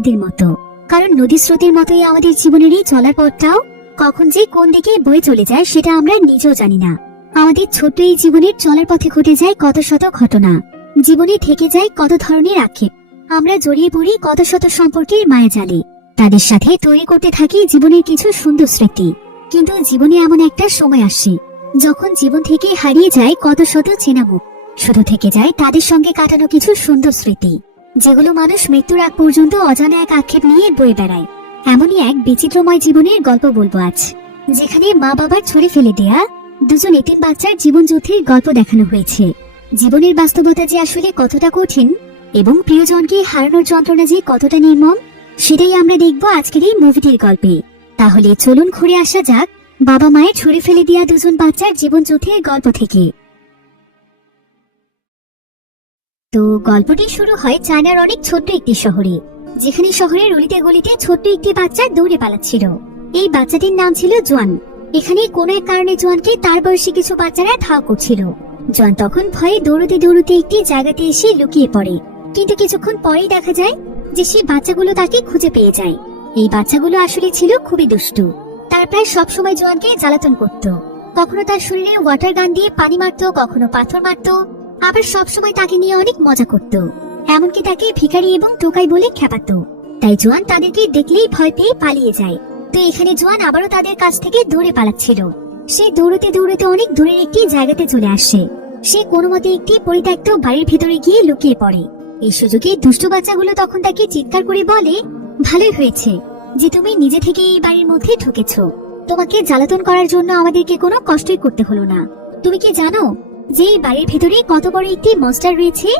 নদীর মতো, কারণ নদী স্রোতের মতোই আমাদের জীবনের এই চলার পথটাও কখন যে কোন দিকে বয়ে চলে যায় সেটা আমরা নিজেও জানি না। আমাদের ছোট্ট এই জীবনের চলার পথে ঘটে যায় কত শত ঘটনা, জীবনে থেকে যায় কত ধরনের আক্ষেপ, আমরা জড়িয়ে পড়ি কত শত সম্পর্কের মায়াজালে, তাদের সাথে তৈরি করতে থাকি জীবনের কিছু সুন্দর স্মৃতি। কিন্তু জীবনে এমন একটা সময় আসে যখন জীবন থেকে হারিয়ে যায় কত শত চেনা মুখ, শুধু থেকে যায় তাদের সঙ্গে কাটানো কিছু সুন্দর স্মৃতি, যেগুলো মানুষ মৃত্যুর আগ পর্যন্ত অজানা এক আক্ষেপ নিয়ে বয়ে বেড়ায়। এমনই এক বিচিত্রময় জীবনের গল্প বলবো আজ, যেখানে মা বাবার ছড়ে ফেলে দেয়া দুজন এতিম বাচ্চার জীবন যুদ্ধের গল্প দেখানো হয়েছে। জীবনের বাস্তবতা যে আসলে কতটা কঠিন এবং প্রিয়জনকে হারানোর যন্ত্রণা যে কতটা নির্মম, সেটাই আমরা দেখব আজকের এই মুভিটির গল্পে। তাহলে চলুন ঘুরে আসা যাক বাবা মায়ের ছড়ে ফেলে দেয়া দুজন বাচ্চার জীবন যুদ্ধের গল্প থেকে। তো গল্পটি শুরু হয় চায়নার অনেক ছোট্ট একটি শহরে, যেখানে শহরের অলিতে গলিতে ছোট্ট একটি বাচ্চা দৌড়ে পালাচ্ছিল। এই বাচ্চাটির নাম ছিল জোয়ান। এখানে কোনো এক কারণে জোয়ানকে তার বয়সী কিছু বাচ্চারা ঠাও করছিল। জোয়ান তখন ভয়ে দৌড়তে দৌড়তে একটি জায়গাতে এসে লুকিয়ে পড়ে, কিন্তু কিছুক্ষণ পরেই দেখা যায় যে সেই বাচ্চাগুলো তাকে খুঁজে পেয়ে যায়। এই বাচ্চাগুলো আসলে ছিল খুবই দুষ্টু। তার প্রায় সবসময় জোয়ানকে জ্বালাতন করত, কখনো তার শরীরে ওয়াটার গান দিয়ে পানি মারত, কখনো পাথর মারত, আবার সবসময় তাকে নিয়ে অনেক মজা করত, এমনকি তাকে ভিখারি এবং টোকাই বলে খেপাতো। তাই জোয়ান তাদেরকে দেখলেই ভয় পেয়ে পালিয়ে যায়। তো এখানে জোয়ান আবারও তাদের কাছ থেকে দৌড়ে পালাচ্ছিল। সে দৌড়তে দৌড়তে অনেক দূরের একটি জায়গাতে চলে আসে। সে কোনো মতে একটি পরিত্যক্ত বাড়ির ভেতরে গিয়ে লুকিয়ে পড়ে। এই সুযোগে দুষ্ট বাচ্চাগুলো তখন তাকে চিৎকার করে বলে, ভালোই হয়েছে যে তুমি নিজে থেকে এই বাড়ির মধ্যে ঢুকেছো, তোমাকে জ্বালাতন করার জন্য আমাদেরকে কোনো কষ্টই করতে হলো না। তুমি কি জানো যে এই বাড়ির ভেতরে কত বড় একটি মনস্টার রয়েছে?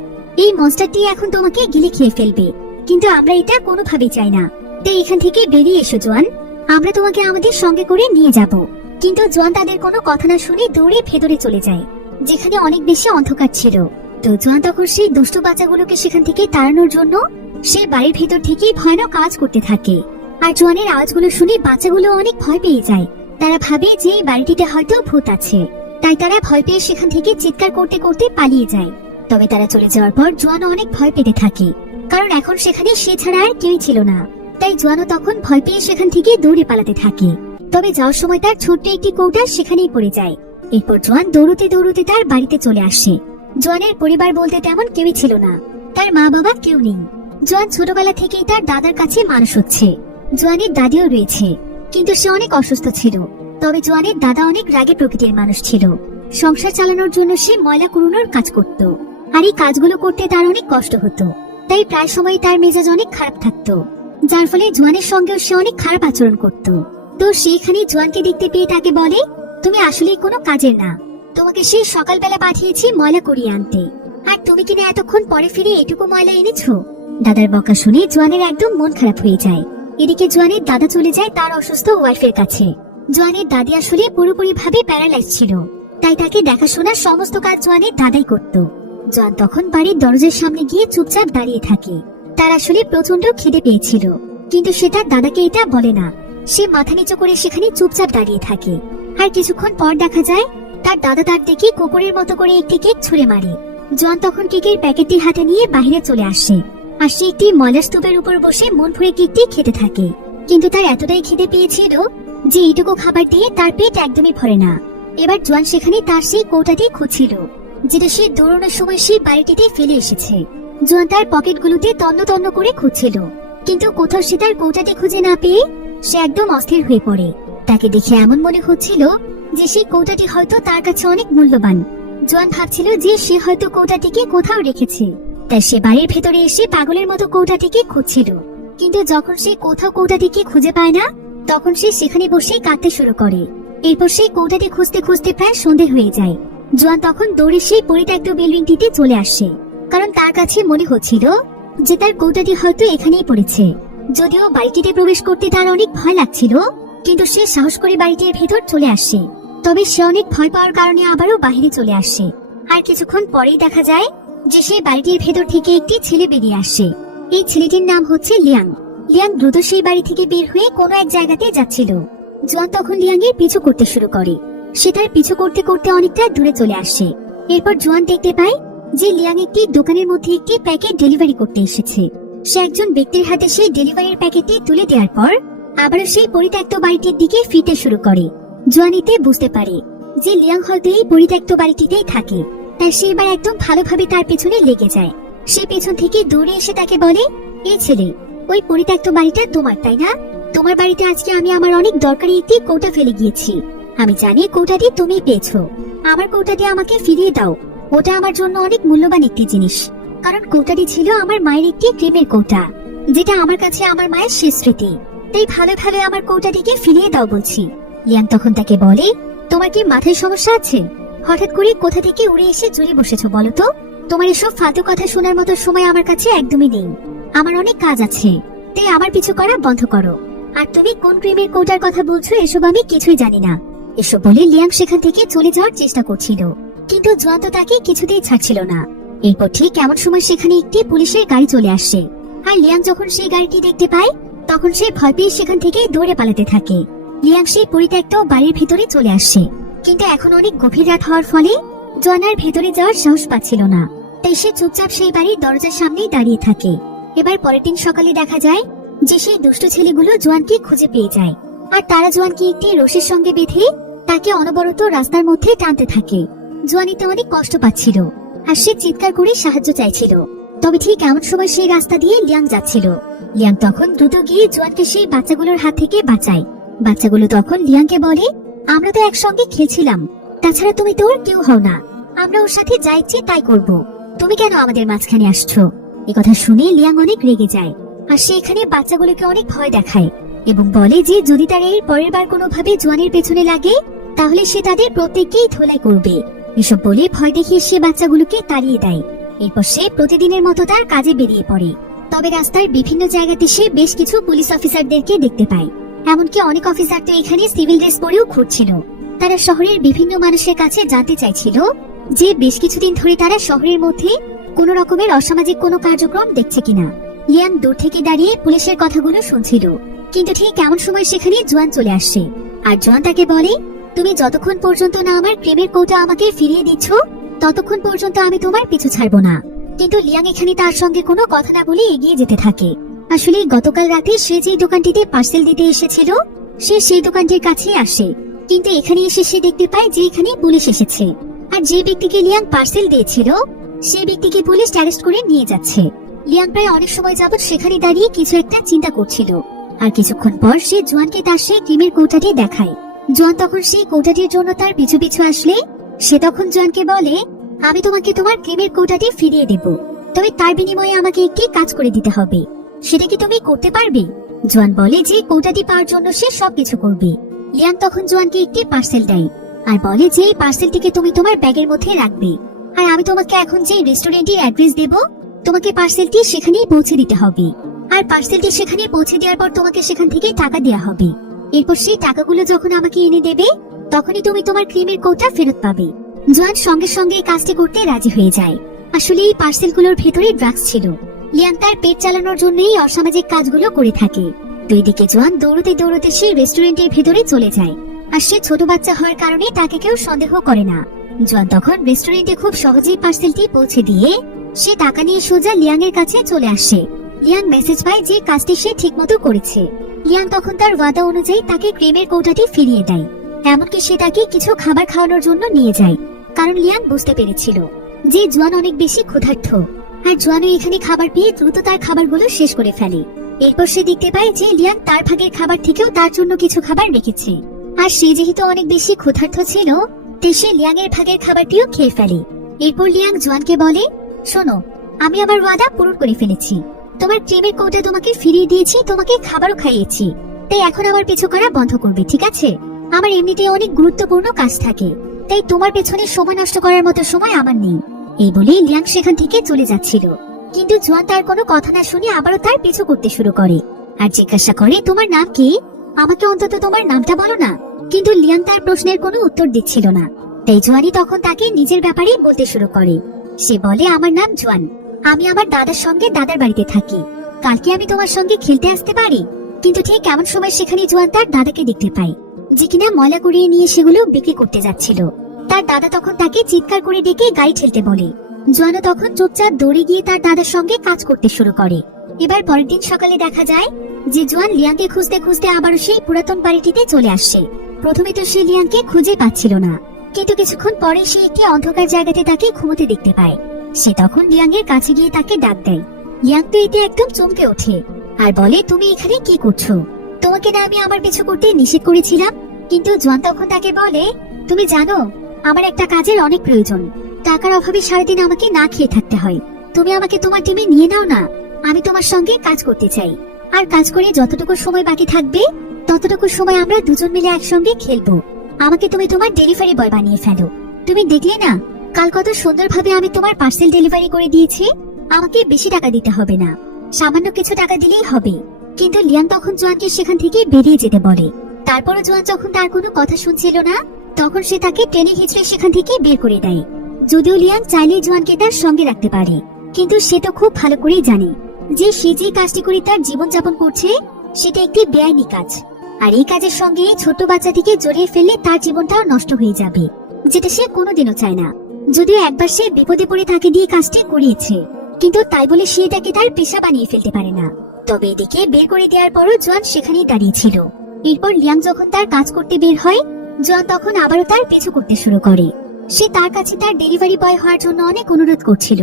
এই মনস্টারটি এখন তোমাকে গিলে খেয়ে ফেলবে, কিন্তু আমরা এটা কোনোভাবেই চাই না। তাই এখান থেকে বেরিয়ে এসো জোয়ান, আমরা তোমাকে আমাদের সঙ্গে করে নিয়ে যাব। কিন্তু জোয়ান তাদের কোনো কথা না শুনে দৌড়ে ভেতরে চলে যায়, যেখানে অনেক বেশি অন্ধকার ছিল। তো জোয়ান তখন সেই দুষ্ট বাচ্চাগুলোকে সেখান থেকে তাড়ানোর জন্য সে বাড়ির ভেতর থেকে ভয়ানক আওয়াজ করতে থাকে। আর জোয়ানের আওয়াজগুলো শুনে বাচ্চাগুলো অনেক ভয় পেয়ে যায়। তারা ভাবে যে এই বাড়িটিতে হয়তো ভূত আছে, তাই তারা ভয় পেয়ে সেখান থেকে চিৎকার করতে করতে পালিয়ে যায়। তবে তারা চলে যাওয়ার পর জোয়ান অনেক ভয় পেতে থাকে, কারণ এখন সেখানে সে ছাড়া আর কেউই ছিল না। তাই জোয়ানও তখন ভয় পেয়ে সেখান থেকে দৌড়ে পালাতে থাকে। তবে যাওয়ার সময় তার ছোট্ট একটি কৌটা সেখানেই পড়ে যায়। এরপর জোয়ান দৌড়তে দৌড়তে তার বাড়িতে চলে আসে। জোয়ানের পরিবার বলতে তেমন কেউই ছিল না, তার মা বাবা কেউ নেই। জোয়ান ছোটবেলা থেকেই তার দাদার কাছে মানুষ হচ্ছে। জোয়ানের দাদিও রয়েছে, কিন্তু সে অনেক অসুস্থ ছিল। তবে জোয়ানের দাদা অনেক রাগী প্রকৃতির মানুষ ছিল। সংসার চালানোর জন্য সে ময়লা কুড়ানোর কাজ করত, আর এই কাজগুলো করতে তার অনেক কষ্ট হতো। তাই প্রায় সময় তার মেজাজ অনেক খারাপ থাকতো, যার ফলে জোয়ানের সঙ্গেও সে অনেক খারাপ আচরণ করত। তো সেখানে জোয়ানকে দেখতে পেয়ে তাকে বলে, তুমি আসলেই কোনো কাজের না, তোমাকে সে সকালবেলা পাঠিয়েছি ময়লা কুড়িয়ে আনতে, আর তুমি কিনা এতক্ষণ পরে ফিরে এটুকু ময়লা এনেছো। দাদার বকা শুনে জোয়ানের একদম মন খারাপ হয়ে যায়। এদিকে জোয়ানের দাদা চলে যায় তার অসুস্থ ওয়াইফের কাছে। জোয়ানের দাদি আসলে পুরোপুরি ভাবে প্যারালাইজ ছিল, তাই তাকে দেখাশোনার সমস্ত কাজ জোয়ানের দাদাই করত। জোয়ান তখন বাড়ির দরজার সামনে গিয়ে চুপচাপ দাঁড়িয়ে থাকে। তার আসলে প্রচন্ড খিদে পেয়েছিল, কিন্তু সে তার দাদাকে এটা বলে না। সে মাথা নিচু করে সেখানে চুপচাপ দাঁড়িয়ে থাকে। আর কিছুক্ষণ পর দেখা যায় তার দাদা তার দিকে কুকুরের মতো করে একটি কেক ছুঁড়ে মারে। জোয়ান তখন কেকের প্যাকেটটি হাতে নিয়ে বাইরে চলে আসে, আর সে একটি ময়লার স্তূপের উপর বসে মন ভরে কেকটি খেতে থাকে। কিন্তু তার এতটাই খিদে পেয়েছিল যে এইটুকু খাবার দিয়ে তার পেট একদমই ভরে না। এবার জোয়ান সেখানে তার সেই কৌটাটি খুঁজছিল, যেটা সে দৌড়ানোর সময় সেই বাড়িটিতে ফেলে এসেছে। জোয়ান তার পকেটগুলোতে তন্ন তন্ন করে খুঁজছিল, কিন্তু কোথাও সে তার কৌটাটি খুঁজে না পেয়ে সে একদম অস্থির হয়ে পড়ে। তাকে দেখে এমন মনে হচ্ছিল যে সেই কৌটাটি হয়তো তার কাছে অনেক মূল্যবান। জোয়ান ভাবছিল যে সে হয়তো কৌটাটিকে কোথাও রেখেছে, তাই সে বাড়ির ভেতরে এসে পাগলের মতো কৌটাটিকে খুঁজছিল। কিন্তু যখন সে কোথাও কৌটাটিকে খুঁজে পায় না, তখন সে সেখানে বসে কাঁদতে শুরু করে। এরপর সেই কৌটাটি খুঁজতে খুঁজতে প্রায় সন্ধে হয়ে যায়। জোয়ান তখন দৌড়ে সেই পরিত্যক্ত বিল্ডিংটিতে চলে আসে, কারণ তার কাছে মনে হচ্ছিল যে তার কৌটাটি হয়তো এখানেই পড়েছে। যদিও বাড়িটিতে প্রবেশ করতে তার অনেক ভয় লাগছিল, কিন্তু সে সাহস করে বাড়িটির ভেতর চলে আসে। তবে সে অনেক ভয় পাওয়ার কারণে আবারও বাইরে চলে আসে। আর কিছুক্ষণ পরেই দেখা যায় যে সেই বাড়িটির ভেতর থেকে একটি ছেলে বেরিয়ে আসে। এই ছেলেটির নাম হচ্ছে লিয়াং। লিয়াং দ্রুত সেই বাড়ি থেকে বের হয়ে কোনো এক জায়গাতে যাচ্ছিল। জোয়ান তখন লিয়াং এর পিছু করতে শুরু করে। সে তার পিছু করতে করতে অনেকটা দূরে চলে আসে। এরপর জোয়ান দেখতে পায় যে লিয়াং একটি দোকানের মধ্যে একটি প্যাকেট ডেলিভারি করতে এসেছে। সে একজন ব্যক্তির হাতে সেই ডেলিভারির প্যাকেটটি তুলে দেওয়ার পর আবারও সেই পরিত্যক্ত বাড়িটির দিকে ফিরতে শুরু করে। জোয়ানিতে বুঝতে পারে যে লিয়াং হয়তো এই পরিত্যক্ত বাড়িটিতেই থাকে, তাই সে এবার একদম ভালোভাবে তার পেছনে লেগে যায়। সে পেছন থেকে দৌড়ে এসে তাকে বলে, এই ছেলে, ওই পরিত্যক্ত বাড়িটা তোমার তাই না? তোমার বাড়িতে আজকে আমি আমার অনেক দরকারি একটি কৌটা ফেলে গিয়েছি। আমি জানি কৌটাটি তুমি পেয়েছো। আমার কৌটাটি আমাকে ফিরিয়ে দাও। ওটা আমার জন্য অনেক মূল্যবান একটি জিনিস, কারণ কৌটাটি ছিল আমার মায়ের একটি ক্রিমের কৌটা, যেটা আমার কাছে আমার মায়ের শেষ স্মৃতি। তাই ভালো ভালো আমার কৌটাটিকে ফিরিয়ে দাও বলছি। লিয়াং তখন তাকে বলে, তোমার কি মাথায় সমস্যা আছে? হঠাৎ করে কোথা থেকে উড়ে এসে জুড়ে বসেছো বলো তো? তোমার এসব ফালতু কথা শোনার মতো সময় আমার কাছে একদমই নেই। আমার অনেক কাজ আছে, তাই আমার পিছু করা বন্ধ করো। আর তুমি কোন ক্রিমের কৌটার কথা বলছো এসব আমি কিছুই জানি না। এসব বলে লিয়াং সেখান থেকে চলে যাওয়ার চেষ্টা করছিল, কিন্তু জোয়ান তো তাকে কিছুতেই ছাড়ছিল না। এরপর ঠিক এমন সময় সেখানে একটি পুলিশের গাড়ি চলে আসে। আর লিয়াং যখন সেই গাড়িটি দেখতে পায় তখন সে ভয় পেয়ে সেখান থেকে দৌড়ে পালাতে থাকে। লিয়াং সেই পরিত্যক্ত বাড়ির ভিতরে চলে আসে, কিন্তু এখন অনেক গভীর রাত হওয়ার ফলে জোয়ান আর ভেতরে যাওয়ার সাহস পাচ্ছিল না। তাই সে চুপচাপ সেই বাড়ির দরজার সামনেই দাঁড়িয়ে থাকে। এবার পরের দিন সকালে দেখা যায় যে সেই দুষ্ট ছেলেগুলো জোয়ানকে খুঁজে পেয়ে যায়, আর তারা জোয়ানকে একটি রশির সঙ্গে বেঁধে তাকে অনবরত রাস্তার মধ্যে টানতে থাকে। জোয়ানিতে অনেক কষ্ট পাচ্ছিল আর সে চিৎকার করে সাহায্য চাইছিল। তবে ঠিক এমন সময় সেই রাস্তা দিয়ে লিয়াং যাচ্ছিল। লিয়াং তখন দ্রুত গিয়ে জোয়ানকে সেই বাচ্চাগুলোর হাত থেকে বাঁচায়। বাচ্চাগুলো তখন লিয়াংকে বলে, আমরা তো একসঙ্গে খেলছিলাম, তাছাড়া তুমি তো ওর কেউ হও না। আমরা ওর সাথে যা ইচ্ছে তাই করব, তুমি কেন আমাদের মাঝখানে আসছো? একথা শুনে লিয়াং অনেক রেগে যায়, আর সে এখানে বাচ্চাগুলোকে অনেক ভয় দেখায় এবং বলে যে যদি তারা এর পরের বার কোনোভাবে জোয়ানের পেছনে লাগে তাহলে সে তাদের প্রত্যেককেই ধোলাই করবে। এসব বলে ভয় দেখিয়ে সে বাচ্চাগুলোকে তাড়িয়ে দেয়। এরপর সে প্রতিদিনের মতো তার কাজে বেরিয়ে পড়ে। তবে রাস্তার বিভিন্ন জায়গাতে সে বেশ কিছু পুলিশ অফিসারদেরকে দেখতে পায়। এমনকি অনেক অফিসার তো এখানে সিভিল ড্রেস পরেও ঘুরছিল। তারা শহরের বিভিন্ন মানুষের কাছে জানতে চাইছিল যে বেশ কিছুদিন ধরে তারা শহরের মধ্যে কোনো রকমের অসামাজিক কোনো কার্যক্রম দেখছে কিনা। লিয়াং দূর থেকে দাঁড়িয়ে পুলিশের কথাগুলো শুনছিল, কিন্তু ঠিক এমন সময় সেখানে জোয়ান চলে আসে। আর জোয়ান তাকে বলে, তুমি যতক্ষণ পর্যন্ত না আমার প্রেমের কৌটা আমাকে ফিরিয়ে দিচ্ছ ততক্ষণ পর্যন্ত আমি তোমার পিছু ছাড়বো না। কিন্তু লিয়াং এখানে তার সঙ্গে কোনো কথা না বলে এগিয়ে যেতে থাকে। আসলে গতকাল রাতে সে যে দোকানটিতে পার্সেল দিতে এসেছিল সে সেই দোকানটির কাছে আসে, কিন্তু এখানে এসে সে দেখতে পায় যে এখানে পুলিশ এসেছে। আর যে ব্যক্তিকে লিয়াং পার্সেল দিয়েছিল সেই ব্যক্তিকে পুলিশ অ্যারেস্ট করে নিয়ে যাচ্ছে। লিয়াং প্রায় অনেক সময় যাবত সেখানে দাঁড়িয়ে কিছু একটা চিন্তা করছিল। আর কিছুক্ষণ পর সে জোয়ানকে তার সেই ক্রিমের কৌটাটি দেখায়। জোয়ান তখন সেই কৌটাটির জন্য তার পিছু পিছু আসলে সে তখন জোয়ানকে বলে, আমি তোমাকে তোমার ক্রিমের কৌটাটি ফিরিয়ে দেব, তবে তার বিনিময়ে আমাকে একটি কাজ করে দিতে হবে। সেটা কি তুমি করতে পারবে? জোয়ান বলে যে কৌটাটি পাওয়ার জন্য সে সবকিছু করবে। লিয়াং তখন জোয়ানকে একটি পার্সেল দেয় আর বলে যে এই পার্সেলটিকে তুমি তোমার ব্যাগের মধ্যে রাখবে, আর আমি তোমাকে এখন যে রেস্টুরেন্টের অ্যাড্রেস দেব তোমাকে পার্সেলটি সেখানেই পৌঁছে দিতে হবে। আর পার্সেলটি সেখানে পৌঁছে দেওয়ার পর তোমাকে সেখান থেকে টাকা দেওয়া হবে। এরপর সেই টাকাগুলো যখন আমাকে এনে দেবে তখনই তুমি তোমার ক্রিমের কৌটা ফেরত পাবে। জোয়ান সঙ্গে সঙ্গে এই কাজটি করতে রাজি হয়ে যায়। আসলে এই পার্সেলগুলোর ভেতরে ড্রাগস ছিল। লিয়াং তার পেট চালানোর জন্য এই অসামাজিক কাজগুলো করে থাকে। দুই দিকে জোয়ান দৌড়তে দৌড়তে সেই রেস্টুরেন্টের ভেতরে চলে যায়। আর সে ছোট বাচ্চা হওয়ার কারণে তাকে কেউ সন্দেহ করে না। জোয়ান তখন রেস্টুরেন্টে খুব সহজেই পার্সেলটি পৌঁছে দিয়ে সে টাকা নিয়ে সোজা লিয়াং এর কাছে চলে আসে। লিয়াং মেসেজ পায় যে কাজটি সে ঠিকমতো করেছে। লিয়াং তখন তার ওয়াদা অনুযায়ী তাকে ক্রিমের কৌটাটি ফিরিয়ে দেয়। এমনকি সে তাকে কিছু খাবার খাওয়ানোর জন্য নিয়ে যায়, কারণ লিয়াং বুঝতে পেরেছিল যে জোয়ান অনেক বেশি ক্ষুধার্ত। আর জোয়ানও এখানে খাবার পেয়ে দ্রুত তার খাবারগুলো শেষ করে ফেলে। এরপর সে দেখতে পায় যে লিয়াং তার ভাগের খাবার থেকেও তার জন্য কিছু খাবার রেখেছে। আর সে যেহেতু অনেক বেশি ক্ষুধার্ত ছিল তাই সে লিয়াং এর ভাগের খাবারটিও খেয়ে ফেলে। এরপর লিয়াং জোয়ানকে বলে, শোনো, আমি আমার ওয়াদা পূরণ করে ফেলেছি। তোমার ক্রিমের কৌটা তোমাকে ফিরিয়ে দিয়েছি, তোমাকে খাবারও খাইয়েছি, তাই এখন আমার পিছু করা বন্ধ করবে, ঠিক আছে? আমার এমনিতে অনেক গুরুত্বপূর্ণ কাজ থাকে, তাই তোমার পেছনে সময় নষ্ট করার মতো সময় আমার নেই। এই বলে লিয়াং সেখান থেকে চলে যাচ্ছিল, কিন্তু জোয়ান তার কোনো কথা না শুনে আবারও তার পিছু করতে শুরু করে আর জিজ্ঞাসা করে, তোমার নাম কি? আমাকে অন্তত তোমার নামটা বলো না। কিন্তু লিয়াং তার প্রশ্নের কোনো উত্তর দিচ্ছিল না। তাই জোয়ানই তখন তাকে নিজের ব্যাপারে বলতে শুরু করে। সে বলে, আমার নাম জোয়ান, আমি আমার দাদার সঙ্গে দাদার বাড়িতে থাকি। কালকে আমি তোমার সঙ্গে খেলতে আসতে পারি? কিন্তু ঠিক এমন সময় সেখানে জোয়ান তার দাদাকে দেখতে পায়, যে কিনা ময়লা কুড়িয়ে নিয়ে সেগুলো বিক্রি করতে যাচ্ছিল। তার দাদা তখন তাকে চিৎকার করে ডেকে গাড়ি ঠেলতে বলে। জোয়ানও তখন চুপচাপ দৌড়ে গিয়ে তার দাদার সঙ্গে কাজ করতে শুরু করে। এবার পরের দিন সকালে দেখা যায় যে জোয়ান লিয়াংকে খুঁজতে খুঁজতে আবারও সেই পুরাতন বাড়িটিতে চলে আসছে। প্রথমে তো সে লিয়াংকে খুঁজে পাচ্ছিল না, কিন্তু কিছুক্ষণ পরে সে একটি অন্ধকার জায়গাতে তাকে ঘুমোতে দেখতে পায়। সে তখন লিয়াং এর কাছে গিয়ে তাকে ডাক দেয়। লিয়াং তো এতে একদম চমকে ওঠে আর বলে, তুমি এখানে কি করছো? তোমাকে না আমি আমার পিছু করতে নিষেধ করেছিলাম? কিন্তু জোয়ান তখন তাকে বলে, তুমি জানো আমার একটা কাজের অনেক প্রয়োজন, টাকার অভাবে সারাদিন আমাকে না খেয়ে থাকতে হয়। তুমি আমাকে তোমার টিমে নিয়ে নাও না, আমি তোমার সঙ্গে কাজ করতে চাই। আর কাজ করে যতটুকু সময় বাকি থাকবে ততটুকু সময় আমরা দুজন মিলে একসঙ্গে খেলবো। আমাকে তুমি তোমার ডেলিভারি বয় বানিয়ে ফেলো। তুমি দেখলে না কাল কত সুন্দরভাবে আমি তোমার পার্সেল ডেলিভারি করে দিয়েছি। আমাকে বেশি টাকা দিতে হবে না, সামান্য কিছু টাকা দিলেই হবে। কিন্তু লিয়াং তখন জোয়ানকে সেখান থেকে বেরিয়ে যেতে বলে। তারপরও জোয়ান যখন তার কোনো কথা শুনছিল না, তখন সে তাকে টেনে হিঁচড়ে সেখান থেকে বের করে দেয়। যদিও লিয়াং চাইলেই জোয়ানকে তার সঙ্গে রাখতে পারে, কিন্তু সে তো খুব ভালো করেই জানে যে সে যে কাজটি করে তার জীবনযাপন করছে সেটা একটি বেআইনি কাজ। আর এই কাজের সঙ্গে ছোট বাচ্চাটিকে জড়িয়ে ফেললে তার জীবনটাও নষ্ট হয়ে যাবে, যেটা সে কোনোদিনও চায় না। যদিও একবার সে বিপদে পড়ে তাকে দিয়ে কাজটি করিয়েছে, কিন্তু তাই বলে সে এটাকে তার পেশা বানিয়ে ফেলতে পারে না। তবে এদিকে বের করে দেওয়ার পরও জোয়ান সেখানেই দাঁড়িয়ে ছিল। এরপর লিয়াং যখন তার কাজ করতে বের হয়, জোয়ান তখন আবারও তার পিছু করতে শুরু করে। সে তার কাছে তার ডেলিভারি বয় হওয়ার জন্য অনেক অনুরোধ করছিল।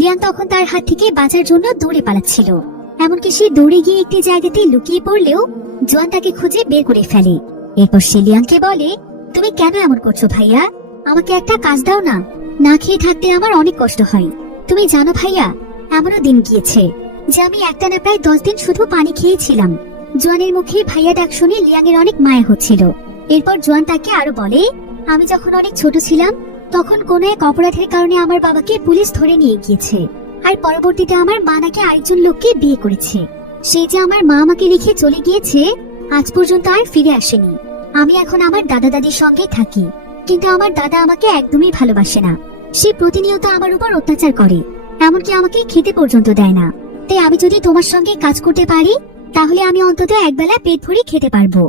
লিয়াং তখন তার হাত থেকে বাঁচার জন্য দৌড়ে পালাচ্ছিল। এমনকি সে দৌড়ে গিয়ে একটি জায়গাতে লুকিয়ে পড়লেও জোয়ান তাকে খুঁজে বের করে ফেলে। এরপর সে লিয়াংকে বলে, তুমি কেন এমন করছো ভাইয়া? আমাকে একটা কাজ দাও না, না খেয়ে থাকতে আমার অনেক কষ্ট হয়। তুমি জানো ভাইয়া, এমনও দিন গিয়েছে যে আমি একটানা প্রায় 10 দিন শুধু পানি খেয়েছিলাম। জোয়ানের মুখে ভাইয়া ডাক শুনে লিয়াং এর অনেক মায়া হচ্ছিল। এরপর জোয়ান তাকে আরো বলে, আমি যখন অনেক ছোট ছিলাম তখন কোন এক অপরাধের কারণে আমার বাবাকে পুলিশ ধরে নিয়ে গিয়েছে। আর পরবর্তীতে আমার মা নাকি আরেকজন লোককে বিয়ে করেছে। সেই যে আমার মা আমাকে রেখে চলে গিয়েছে, আজ পর্যন্ত আর ফিরে আসেনি। আমি এখন আমার দাদা দাদির সঙ্গে থাকি, কিন্তু আমার দাদা আমাকে একদমই ভালোবাসে না। সে প্রতিনিয়ত আমার উপর অত্যাচার করে, এমনকি আমাকে খেতে পর্যন্ত দেয় না। তাই আমি যদি তোমার সঙ্গে কাজ করতে পারি তাহলে আমি অন্তত একবেলা পেট ভরে খেতে পারবো।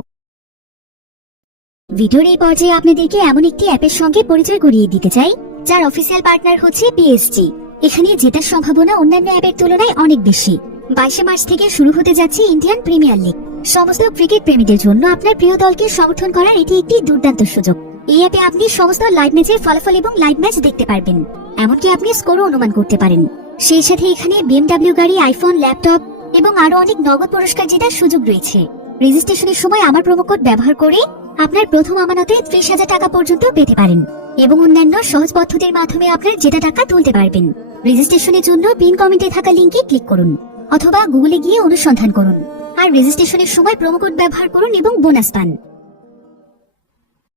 ভিডিওর এই পর্যায়ে আপনাদেরকে এমন একটি অ্যাপের সঙ্গে পরিচয় করিয়ে দিতে চাই যার অফিসিয়াল পার্টনার হচ্ছে পিএসজি। এখানে জেতার সম্ভাবনা অন্যান্য অ্যাপের তুলনায় অনেক বেশি। 22 মার্চ থেকে শুরু হতে যাচ্ছে ইন্ডিয়ান প্রিমিয়ার লিগ। সমস্ত ক্রিকেট প্রেমীদের জন্য আপনার প্রিয় দলকে সমর্থন করার এটি একটি দুর্দান্ত সুযোগ। এই অ্যাপে আপনি সমস্ত লাইভ ম্যাচের ফলাফল এবং লাইভ ম্যাচ দেখতে পারবেন, এমনকি আপনি স্কোরও অনুমান করতে পারেন। সেই সাথে এখানে BMW গাড়ি, আইফোন, ল্যাপটপ এবং আরো অনেক নগদ পুরস্কার জেতার সুযোগ রয়েছে। রেজিস্ট্রেশনের সময় আমার প্রোমো কোড ব্যবহার করে আপনার প্রথম আমানতে 30,000 টাকা পর্যন্ত পেতে পারেন এবং অন্যান্য সহজ পদ্ধতির মাধ্যমে আপনার জেতা টাকা তুলতে পারবেন। রেজিস্ট্রেশনের জন্য পিন কমেন্টে থাকা লিংকে ক্লিক করুন অথবা গুগলে গিয়ে অনুসন্ধান করুন। আর রেজিস্ট্রেশনের সময় প্রোমো কোড ব্যবহার করুন এবং বোনাস পান।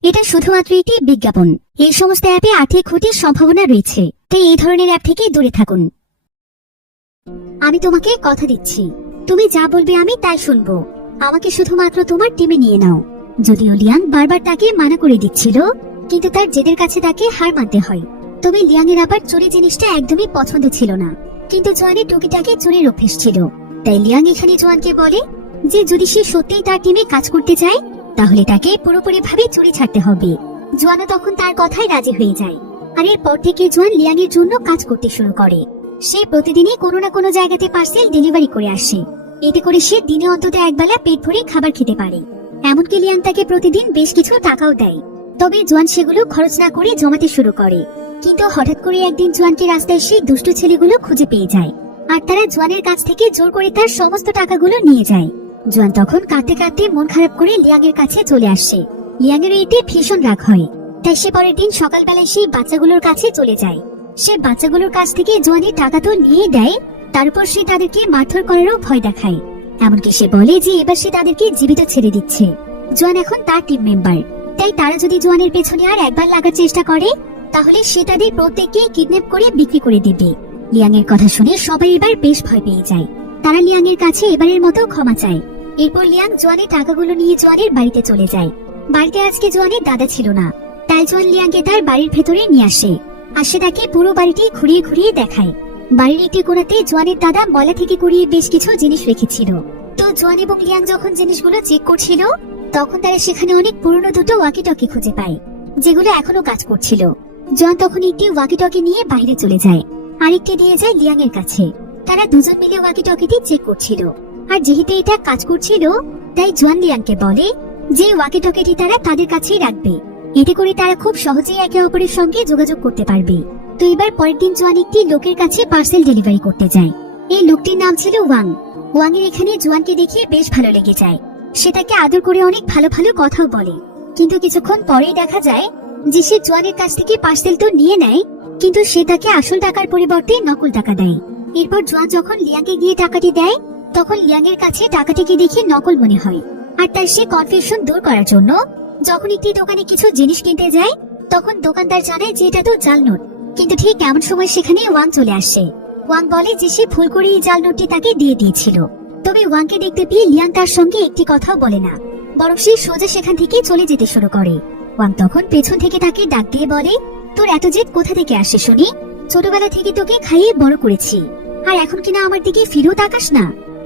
এটা শুধুমাত্র একটি বিজ্ঞাপন। এই সমস্ত অ্যাপে আর্থিক ক্ষতির সম্ভাবনা রয়েছে, তাই এই ধরনের অ্যাপ থেকে দূরে থাকুন। আমি তোমাকে কথা দিচ্ছি, তুমি যা বলবে আমি তাই শুনবো। আমাকে শুধুমাত্র তোমার টিমে নিয়ে নাও। যদিও লিয়াং বারবার তাকে মানা করে দিচ্ছিল, কিন্তু তার জেদের কাছে তাকে হার মানতে হয়। তবে লিয়াং এর আবার চুরি জিনিসটা একদমই পছন্দ ছিল না, কিন্তু জোয়ানের টুকিটাকে চুরির অভ্যেস ছিল। তাই লিয়াং এখানে জোয়ানকে বলে যে যদি সে সত্যিই তার টিমে কাজ করতে চায় তাহলে তাকে পুরোপুরি ভাবে চুরি ছাড়তে হবে। জোয়ানও তখন তার কথায় রাজি হয়ে যায়। আর এরপর থেকে জোয়ান লিয়াং এর জন্য কাজ করতে শুরু করে। সে প্রতিদিনই কোনো না কোনো জায়গাতে পার্সেল ডেলিভারি করে আসে। এতে করে সে দিনে অন্তত একবেলা পেট ভরে খাবার খেতে পারে। এমনকি লিয়াং তাকে প্রতিদিন বেশ কিছু টাকাও দেয়। তবে জোয়ান সেগুলো খরচ না করে জমাতে শুরু করে। কিন্তু হঠাৎ করে একদিন জোয়ানকে রাস্তায় সেই দুষ্টু ছেলেগুলো খুঁজে পেয়ে যায়, আর তারা জোয়ানের কাছ থেকে জোর করে তার সমস্ত টাকাগুলো নিয়ে যায়। জোয়ান তখন কাঁদতে কাঁদতে মন খারাপ করে লিয়াং এর কাছে চলে আসে। লিয়াং এর এতে ভীষণ রাগ হয়, তাই সে পরের দিন সকালবেলায় সেই বাচ্চাগুলোর কাছে চলে যায়। সে বাচ্চাগুলোর কাছ থেকে জোয়ানের টাকা তো নিয়ে দেয়, তারপর সে তাদেরকে মারধর করারও ভয় দেখায়। এমনকি সে বলে যে এবার সে তাদেরকে জীবিত ছেড়ে দিচ্ছে। জোয়ান এখন তার টিম মেম্বার, তাই তারা যদি জোয়ানের পেছনে আর একবার লাগার চেষ্টা করে তাহলে সে তাদের প্রত্যেককে কিডন্যাপ করে বিক্রি করে দিবে। লিয়াং এর কথা শুনে সবাই এবার বেশ ভয় পেয়ে যায়। তারা লিয়াং এর কাছে এবারের মতো ক্ষমা চায়। এরপর লিয়াং জোয়ানের টাকাগুলো নিয়ে জোয়ানের বাড়িতে চলে যায়। বাড়িতে আজকে জোয়ানের দাদা ছিল না, তাই জোয়ান লিয়াংকে তার বাড়ির ভেতরে নিয়ে আসে। আর সে তাকে পুরো বাড়িটি ঘুরিয়ে ঘুরিয়ে দেখায়। বাড়ির একটি কোণাতে জোয়ানের দাদা ময়লা থেকে কুড়িয়ে বেশ কিছু জিনিস রেখেছিল। তো জোয়ান এবং লিয়াং যখন জিনিসগুলো চেক করছিল তখন তারা সেখানে অনেক পুরনো দুটো ওয়াকি টকি খুঁজে পায়, যেগুলো এখনো কাজ করছিল। জোয়ান তখন একটি ওয়াকি টকি নিয়ে বাইরে চলে যায়, আরেকটি দিয়ে যায় লিয়াং এর কাছে। তারা দুজন মিলে ওয়াকি টকিটি চেক করছিল। আর যেহেতু এটা কাজ করছিল, তাই জোয়ান লিয়াংকে বলে যে ওয়াকি টকিটি তারা তাদের কাছেই রাখবে, এতে করে তারা খুব সহজেই একে অপরের সঙ্গে যোগাযোগ করতে পারবে। তো এবার পরের দিন জোয়ান একটি লোকের কাছে পার্সেল ডেলিভারি করতে যায়। এই লোকটির নাম ছিল ওয়াং। ওয়াং এর এখানে জোয়ানকে দেখে বেশ ভালো লেগে যায়। সে তাকে আদর করে অনেক ভালো ভালো কথাও বলে। কিন্তু কিছুক্ষণ পরেই দেখা যায় যে সে জোয়ানের কাছ থেকে পার্সেল তো নিয়ে নেয়, কিন্তু সে তাকে আসল টাকার পরিবর্তে নকল টাকা দেয়। এরপর জোয়ান যখন লিয়াংকে গিয়ে টাকাটি দেয়, তখন লিয়াং এর কাছে টাকাটিকে দেখে নকল মনে হয়। আর তার সে কনফিউশন দূর করার জন্য যখন একটি দোকানে কিছু জিনিস কিনতে যায়, তখন দোকানদার জানায় যে এটা তো জাল নোট। কিন্তু ঠিক এমন সময় সেখানে ওয়াং চলে আসে। ওয়াং বলে যে সে ভুল করে এই জাল নোটটি তাকে দিয়ে দিয়েছিল। তবে ওয়াংকে দেখতে পেয়ে লিয়াং তার সঙ্গে একটি কথাও বলে না, বরং সে সোজা সেখান থেকে চলে যেতে শুরু করে। ওয়াং তখন পেছন থেকে তাকে ডাক দিয়ে বলে, তোর এত জেদ কোথা থেকে আসে শুনি? ছোটবেলা থেকে তোকে খাইয়ে বড় করেছি, আর এখন কিনা আমার দিকে ফিরেও তাকাস না।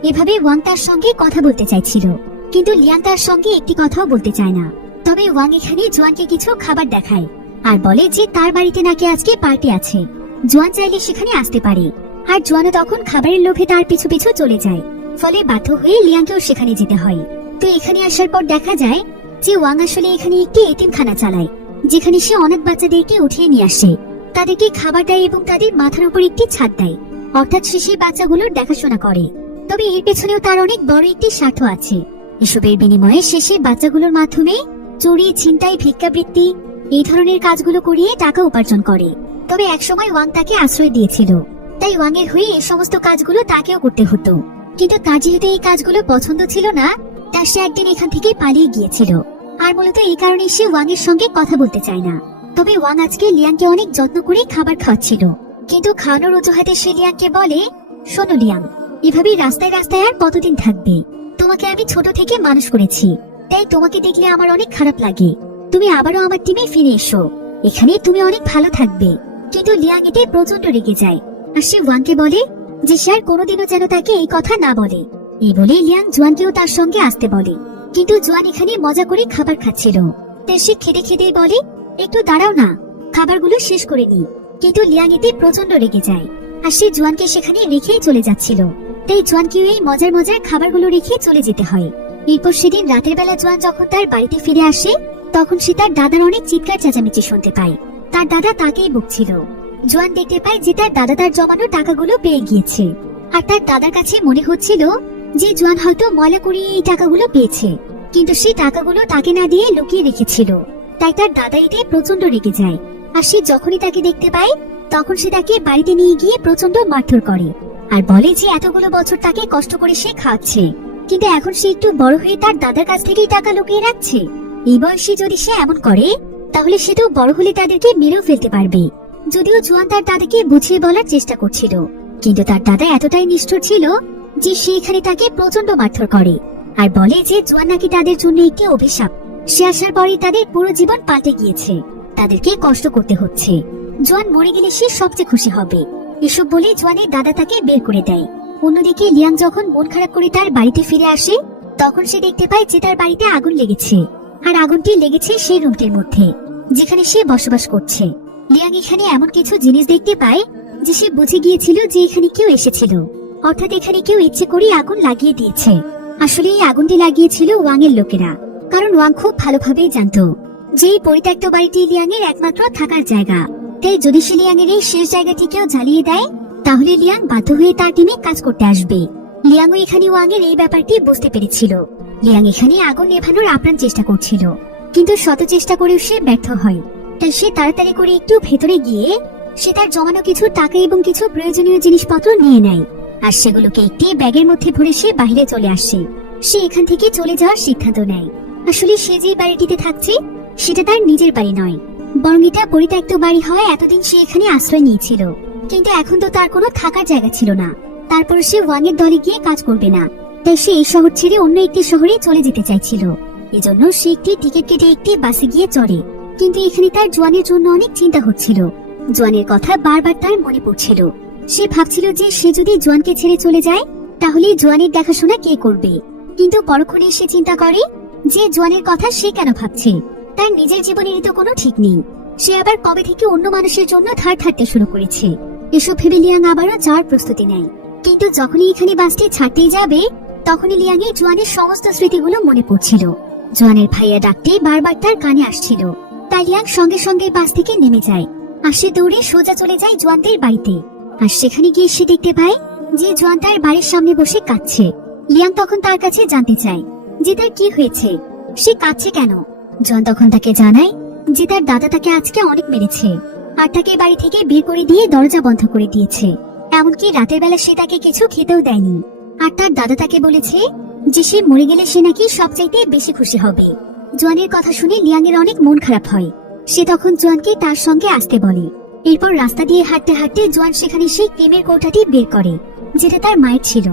এভাবে ওয়াং তার সঙ্গে কথা বলতে চাইছিল, কিন্তু লিয়াং তার সঙ্গে একটি কথাও বলতে চায় না। তবে ওয়াং এখানে জোয়ানকে কিছু খাবার দেখায় আর বলে যে তার বাড়িতে নাকি আজকে পার্টি আছে, জোয়ান চাইলে সেখানে আসতে পারে। আর জোয়ানও তখন খাবারের লোভে তার পিছু পিছু চলে যায়। ফলে বাধ্য হয়ে লিয়াংকেও সেখানে যেতে হয়। তো এখানে আসার পর দেখা যায় যে ওয়াং আসলে এখানে একটি এতিমখানা চালায়, যেখানে সে অনেক বাচ্চাদেরকে উঠিয়ে নিয়ে আসে, তাদেরকে খাবার দেয় এবং তাদের মাথার উপর একটি ছাদ দেয়, অর্থাৎ সে সেই বাচ্চাগুলোর দেখাশোনা করে। তবে এর পেছনেও তার অনেক বড় একটি স্বার্থ আছে। এসবের বিনিময়ে সে সেই বাচ্চাগুলোর মাধ্যমে চুরি, ছিনতাই, ভিক্ষাবৃত্তি এই ধরনের কাজগুলো করিয়ে টাকা উপার্জন করে। তবে একসময় ওয়াং তাকে আশ্রয় দিয়েছিল, তাই ওয়াং এর হয়ে এই সমস্ত কাজগুলো তাকেও করতে হতো। কিন্তু তার যেহেতু এই কাজগুলো পছন্দ ছিল না, তার সে একদিন এখান থেকে পালিয়ে গিয়েছিল। আর মূলত এই কারণে সে ওয়াং এর সঙ্গে কথা বলতে চায় না। তবে ওয়াং আজকে লিয়াংকে অনেক যত্ন করে খাবার খাওয়াচ্ছিল, কিন্তু খাওয়ানোর অজুহাতে সে লিয়াংকে বলে, শোনো লিয়াং, এভাবেই রাস্তায় রাস্তায় আর কতদিন থাকবে? তোমাকে আমি ছোট থেকে মানুষ করেছি, তাই তোমাকে দেখলে আমার অনেক খারাপ লাগে। তুমি আবারও আমার টিমে ফিরে এসো, এখানে তুমি অনেক ভালো থাকবে। কিন্তু লিয়াং এতে প্রচন্ড রেগে যায়, আর সে ওয়াংকে বলে যে সে আর কোনোদিনও যেন তাকে এই কথা না বলে। এই বলে লিয়াং জোয়ানকেও তার সঙ্গে আসতে বলে, কিন্তু জোয়ান এখানে মজা করে খাবার খাচ্ছিল, তাই সে খেতে খেতে বলে, একটু দাঁড়াও না, খাবারগুলো শেষ করে নি। কিন্তু লিয়াং এতে প্রচন্ড রেগে যায়, আর সে জোয়ানকে সেখানে রেখেই চলে যাচ্ছিল। তাই জোয়ানকেও এই মজার মজার খাবারগুলো রেখে চলে যেতে হয়। এরপর সেদিন রাতের বেলা জোয়ান যখন তার বাড়িতে ফিরে আসে, তখন সে তার দাদার অনেক চিৎকার চেঁচামেচি শুনতে পায়। তার দাদা তাকেই বকছিল। জোয়ান দেখতে পায় যে তার দাদা তার জমানো টাকাগুলো পেয়ে গিয়েছে, আর তার দাদার কাছে মনে হচ্ছিল যে জোয়ান হয়তো ময়লা করিয়ে এই টাকাগুলো পেয়েছে, কিন্তু সেই টাকাগুলো তাকে না দিয়ে লুকিয়ে রেখেছিল। তাই তার দাদা এতে প্রচন্ড রেগে যায়, আর সে যখনই তাকে দেখতে পায় তখন সে তাকে বাড়িতে নিয়ে গিয়ে প্রচন্ড মারধর করে, আর বলে যে এতগুলো বছর তাকে কষ্ট করে সে খাচ্ছে, কিন্তু এখন সে একটু বড় হয়ে তার দাদার কাছ থেকেই টাকা লুকিয়ে রাখছে। এই বয়সে যদি সে এমন করে, তাহলে সে তো বড় হলে তাদেরকে মেরেও ফেলতে পারবে। যদিও জোয়ান তার দাদাকে বুঝিয়ে বলার চেষ্টা করছিল, কিন্তু তার দাদা এতটাই নিষ্ঠুর ছিল যে সে এখানে তাকে প্রচন্ড মারধর করে, আর বলে যে জোয়ান নাকি তাদের জন্য একটি অভিশাপ। সে আসার পরই তাদের পুরো জীবন পাল্টে গিয়েছে, তাদেরকে কষ্ট করতে হচ্ছে। জোয়ান মরে গেলে সে সবচেয়ে খুশি হবে। এসব বলে জোয়ানের দাদা তাকে বের করে দেয়। অন্যদিকে লিয়াং যখন মন খারাপ করে তার বাড়িতে ফিরে আসে, তখন সে দেখতে পায় যে তার বাড়িতে আগুন লেগেছে, আর আগুনটি লেগেছে সেই রুমটির মধ্যে যেখানে সে বসবাস করছে। লিয়াং এখানে এমন কিছু জিনিস দেখতে পায় যে সে বুঝে গিয়েছিল যে এখানে কেউ এসেছিল, অর্থাৎ এখানে কেউ ইচ্ছে করে আগুন লাগিয়ে দিয়েছে। আসলে এই আগুনটি লাগিয়েছিল ওয়াং এর লোকেরা, কারণ ওয়াং খুব ভালোভাবেই জানতো যে এই পরিত্যক্ত বাড়িটি লিয়াং এর একমাত্র থাকার জায়গা। তাই যদি সে লিয়াং এর এই শেষ জায়গাটিকেও জ্বালিয়ে দেয়, তাহলে লিয়াং বাধ্য হয়ে তার টিমে কাজ করতে আসবে। লিয়াংও এখানে ওয়াং এর এই ব্যাপারটি বুঝতে পেরেছিল। লিয়াং এখানে আগুন নেভানোর আপ্রাণ চেষ্টা করছিল, কিন্তু শত চেষ্টা করেও সে ব্যর্থ হয়। তাই সে তাড়াতাড়ি করে একটু ভেতরে গিয়ে সে তার জমানো কিছু টাকা এবং কিছু প্রয়োজনীয় জিনিসপত্র নিয়ে নেয়, আর সেগুলোকে একটি ব্যাগের মধ্যে ভরে সে বাইরে চলে আসে। সে এখান থেকে চলে যাওয়ার সিদ্ধান্ত নেয়। আসলে সে যে বাড়িটিতে থাকছে সেটা তার নিজের বাড়ি নয়, বরং এটা পরিত্যক্ত বাড়ি হয়। এতদিন সে এখানে আশ্রয় নিয়েছিল, কিন্তু এখন তো তার কোনো থাকার জায়গা ছিল না। তারপর সে ওয়াং এর দলে গিয়ে কাজ করবে না, তাই সে এই শহর ছেড়ে অন্য একটি শহরে চলে যেতে চাইছিল। এজন্য সে একটি টিকিট কেটে একটি বাসে গিয়ে চড়ে। কিন্তু এখানে তার জোয়ানের জন্য অনেক চিন্তা হচ্ছিল। জোয়ানের কথা বারবার তার মনে পড়ছিল। সে ভাবছিল যে সে যদি জোয়ানকে ছেড়ে চলে যায়, তাহলে জোয়ানের দেখাশোনা কে করবে। কিন্তু পরক্ষণে সে চিন্তা করে যে জোয়ানের কথা সে কেন ভাবছে, তার নিজের জীবনের তো কোনো ঠিক নেই। সে আবার কবে থেকে অন্য মানুষের জন্য ধার ধারতে শুরু করেছে। এসব ভেবে লিয়াং আবারও যাওয়ার প্রস্তুতি নেয়। কিন্তু যখনই এখানে বাসটি ছাড়তেই যাবে তখনই লিয়াং এর জোয়ানের সমস্ত স্মৃতিগুলো মনে পড়ছিল। জোয়ানের ভাইয়া ডাকতে বারবার তার কানে আসছিল। তাই লিয়াং সঙ্গে সঙ্গে বাস থেকে নেমে যায় আর সে দৌড়ে সোজা চলে যায় জোয়ানদের বাড়িতে। আর সেখানে গিয়ে সে দেখতে পায় যে জোয়ান তার বাড়ির সামনে বসে কাঁদছে। লিয়াং তখন তার কাছে জানতে চায় যে তার কি হয়েছে, সে কাঁদছে কেন। জোয়ান তখন তাকে জানায় যে তার দাদা তাকে আজকে অনেক মেরেছে আর তাকে বাড়ি থেকে বের করে দিয়ে দরজা বন্ধ করে দিয়েছে। এমনকি রাতের বেলা সে তাকে কিছু খেতেও দেয়নি। আর তার দাদা তাকে বলেছে যে সে মরে গেলে সে নাকি সবচাইতে বেশি খুশি হবে। জোয়ানের কথা শুনে লিয়াং এর অনেক মন খারাপ হয়। সে তখন জোয়ানকে তার সঙ্গে আসতে বলে। এরপর রাস্তা দিয়ে হাঁটতে হাঁটতে জোয়ান সেখানে সেই ক্রিমের কৌটাটি বের করে যেটা তার মায়ের ছিল।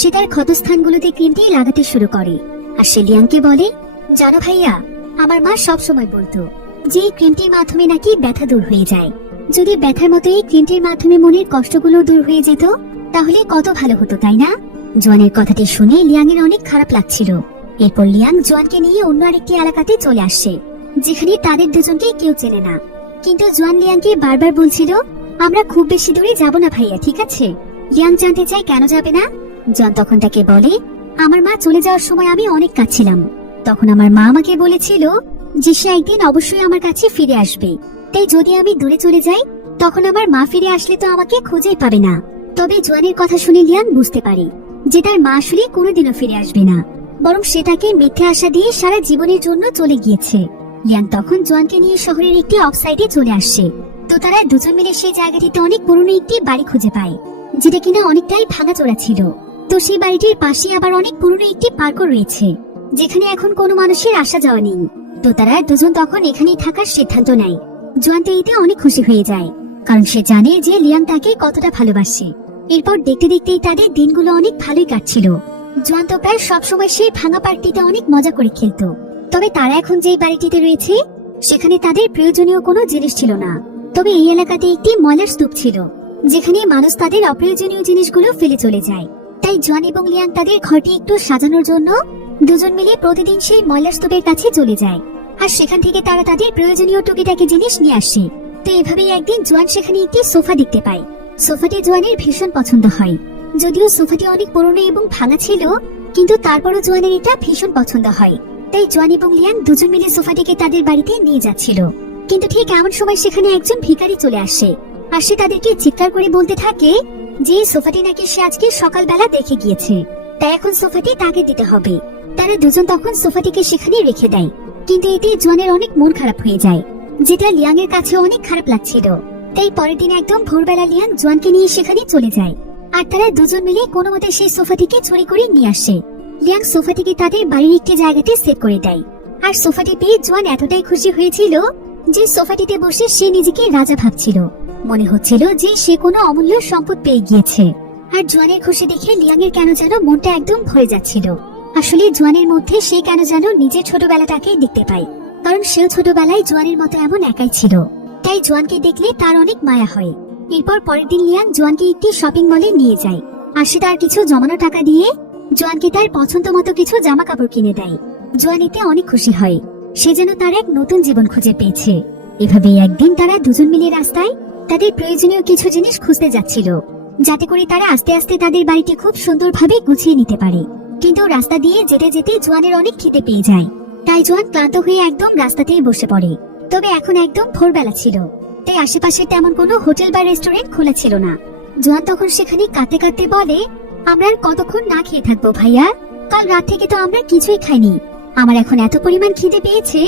সে তার ক্ষতস্থানগুলোতে ক্রিমটি লাগাতে শুরু করে। আর সে লিয়াংকে বলে, জানো ভাইয়া, আমার মা সব সময় বলতো যে এই ক্রিমটির মাধ্যমে নাকি ব্যথা দূর হয়ে যায়। যদি ব্যথার মতো এই ক্রিমটির মাধ্যমে মনের কষ্টগুলো দূর হয়ে যেত তাহলে কত ভালো হতো, তাই না? জোয়ানের কথাটি শুনে লিয়াং এর অনেক খারাপ লাগছিল। এরপর লিয়াং জোয়ানকে নিয়ে অন্য আরেকটি এলাকাতে চলে আসে যেখানে তাদের দুজনকে কেউ চেনে না। কিন্তু জোয়ান লিয়াংকে বারবার বলছিল, আমরা খুব বেশি দূরে যাব না ভাইয়া, ঠিক আছে? লিয়াং জানতে চায় কেন যাবে না। জোয়ান তখন তাকে বলে, আমার মা চলে যাওয়ার সময় আমি অনেক কাঁদছিলাম। তখন আমার মা আমাকে বলেছিল যে সে একদিন অবশ্যই আমার কাছে ফিরে আসবে। তাই যদি আমি দূরে চলে যাই তখন আমার মা ফিরে আসলে তো আমাকে খুঁজেই পাবে না। তবে জোয়ানের কথা শুনে লিয়াং বুঝতে পারে যে তার মা আসলে কোনোদিনও ফিরে আসবে না, বরং সে তাকে মিথ্যে আশা দিয়ে সারা জীবনের জন্য চলে গিয়েছে। লিয়াং তখন জোয়ানকে নিয়ে শহরের একটি অফ সাইডে চলে আসছে। তো তারা দুজন মিলে সেই জায়গাটিতে অনেক পুরনো একটি বাড়ি খুঁজে পায় যেটা কিনা অনেকটাই ভাঙাচোরা ছিল। তো সেই বাড়িটির পাশে আবার অনেক পুরনো একটি পার্কও রয়েছে যেখানে এখন কোনো মানুষের আসা যাওয়া নেই। তো তারা দুজন তখন এখানেই থাকার সিদ্ধান্ত নেয়। জোয়ান তো এতে অনেক খুশি হয়ে যায়, কারণ সে জানে যে লিয়াং তাকে কতটা ভালোবাসে। এরপর দেখতে দেখতেই তাদের দিনগুলো অনেক ভালোই কাটছিল। জোয়ান তো প্রায় সবসময় সেই ভাঙা পার্কটিতে অনেক মজা করে খেলতো। তবে তারা এখন যে বাড়িটিতে রয়েছে সেখানে তাদের প্রয়োজনীয় কোনো জিনিস ছিল না। তবে এই এলাকাতে একটি ময়লার স্তূপ ছিল যেখানে মানুষ তাদের অপ্রয়োজনীয় জিনিসগুলো ফেলে চলে যায়। তাই জোয়ান এবং লিয়াং তাদের ঘরটি একটু সাজানোর জন্য দুজন মিলে প্রতিদিন সেই ময়লার স্তূপের কাছে চলে যায় আর সেখান থেকে তারা তাদের প্রয়োজনীয় টুকিটাকি জিনিস নিয়ে আসে। তো এভাবেই একদিন জোয়ান সেখানে একটি সোফা দেখতে পায়। সোফাটি জোয়ানের ভীষণ পছন্দ হয়। যদিও সোফাটি অনেক পুরনো এবং ভাঙা ছিল, কিন্তু তারপরও জোয়ানের এটা ভীষণ পছন্দ হয়। তাই জোয়ান এবং লিয়াং দুজন মিলে সোফাটিকে তাদের বাড়িতে নিয়ে যাচ্ছিল। কিন্তু ঠিক এমন সময় সেখানে একজন ভিখারি চলে আসে আর সে তাদেরকে চিৎকার করে বলতে থাকে যে সোফাটি নাকি সে আজকে সকালবেলা দেখে গিয়েছে, তাই এখন সোফাটি তাকে দিতে হবে। তারা দুজন তখন সোফাটিকে সেখানে রেখে দেয়। কিন্তু এতে জোয়ানের অনেক মন খারাপ হয়ে যায়, যেটা লিয়াং এর কাছে অনেক খারাপ লাগছিল। তাই পরের দিন একদম ভোরবেলা লিয়াং জোয়ানকে নিয়ে সেখানে চলে যায় আর তারা দুজন মিলে কোনো মতে সেই সোফাটিকে চুরি করে নিয়ে আসে। লিয়াং সোফাটিকে তাদের বাড়ির একটি জায়গাতে সেট করে দেয়। আর সোফাটি পেয়ে জোয়ান এতটাই খুশি হয়েছিল যে সোফাটিতে বসে সে নিজেকে রাজা ভাবছিল। মনে হচ্ছিল যে সে কোনো অমূল্য সম্পদ পেয়ে গিয়েছে। আর জোয়ানের খুশি দেখে লিয়াং এর কেন যেন মনটা একদম ভরে যাচ্ছিল। আসলে জোয়ানের মধ্যে সে কেন যেন নিজের ছোটবেলাটাকে দেখতে পায়, কারণ সেও ছোটবেলায় জোয়ানের মতো এমন একাই ছিল। তাই জোয়ানকে দেখলে তার অনেক মায়া হয়। এরপর পরের দিন লিয়াং জোয়ানকে একটি শপিং মলে নিয়ে যায় আর সে তার কিছু জমানো টাকা দিয়ে জোয়ানকে তার পছন্দ মতো কিছু জামা কাপড় কিনে দেয়। জোয়ান এতে অনেক খুশি হয়, সে যেন তার এক নতুন জীবন খুঁজে পেয়েছে। এভাবেই একদিন তারা দুজন মিলে রাস্তায় তাদের প্রয়োজনীয় কিছু জিনিস খুঁজতে যাচ্ছিল, যাতে করে তারা আস্তে আস্তে তাদের বাড়িটি খুব সুন্দরভাবে গুছিয়ে নিতে পারে। কিন্তু রাস্তা দিয়ে যেতে যেতে জোয়ানের অনেক খিদে পেয়ে যায়। তাই জোয়ান ক্লান্ত হয়ে একদম রাস্তাতেই বসে পড়ে। তবে এখন একদম ভোরবেলা ছিল, তাই আশেপাশে তেমন কোনো হোটেল বা রেস্টুরেন্ট খোলা ছিল না। জোয়ান তখন সেখানে কাঁদতে কাঁদতে বলে, আমরা আর কতক্ষণ না খেয়ে থাকবো ভাইয়া? কাল রাত থেকে তো আমরা কিছুই খাইনি। আমার এখন এত পরিমাণ খিদে পেয়েছে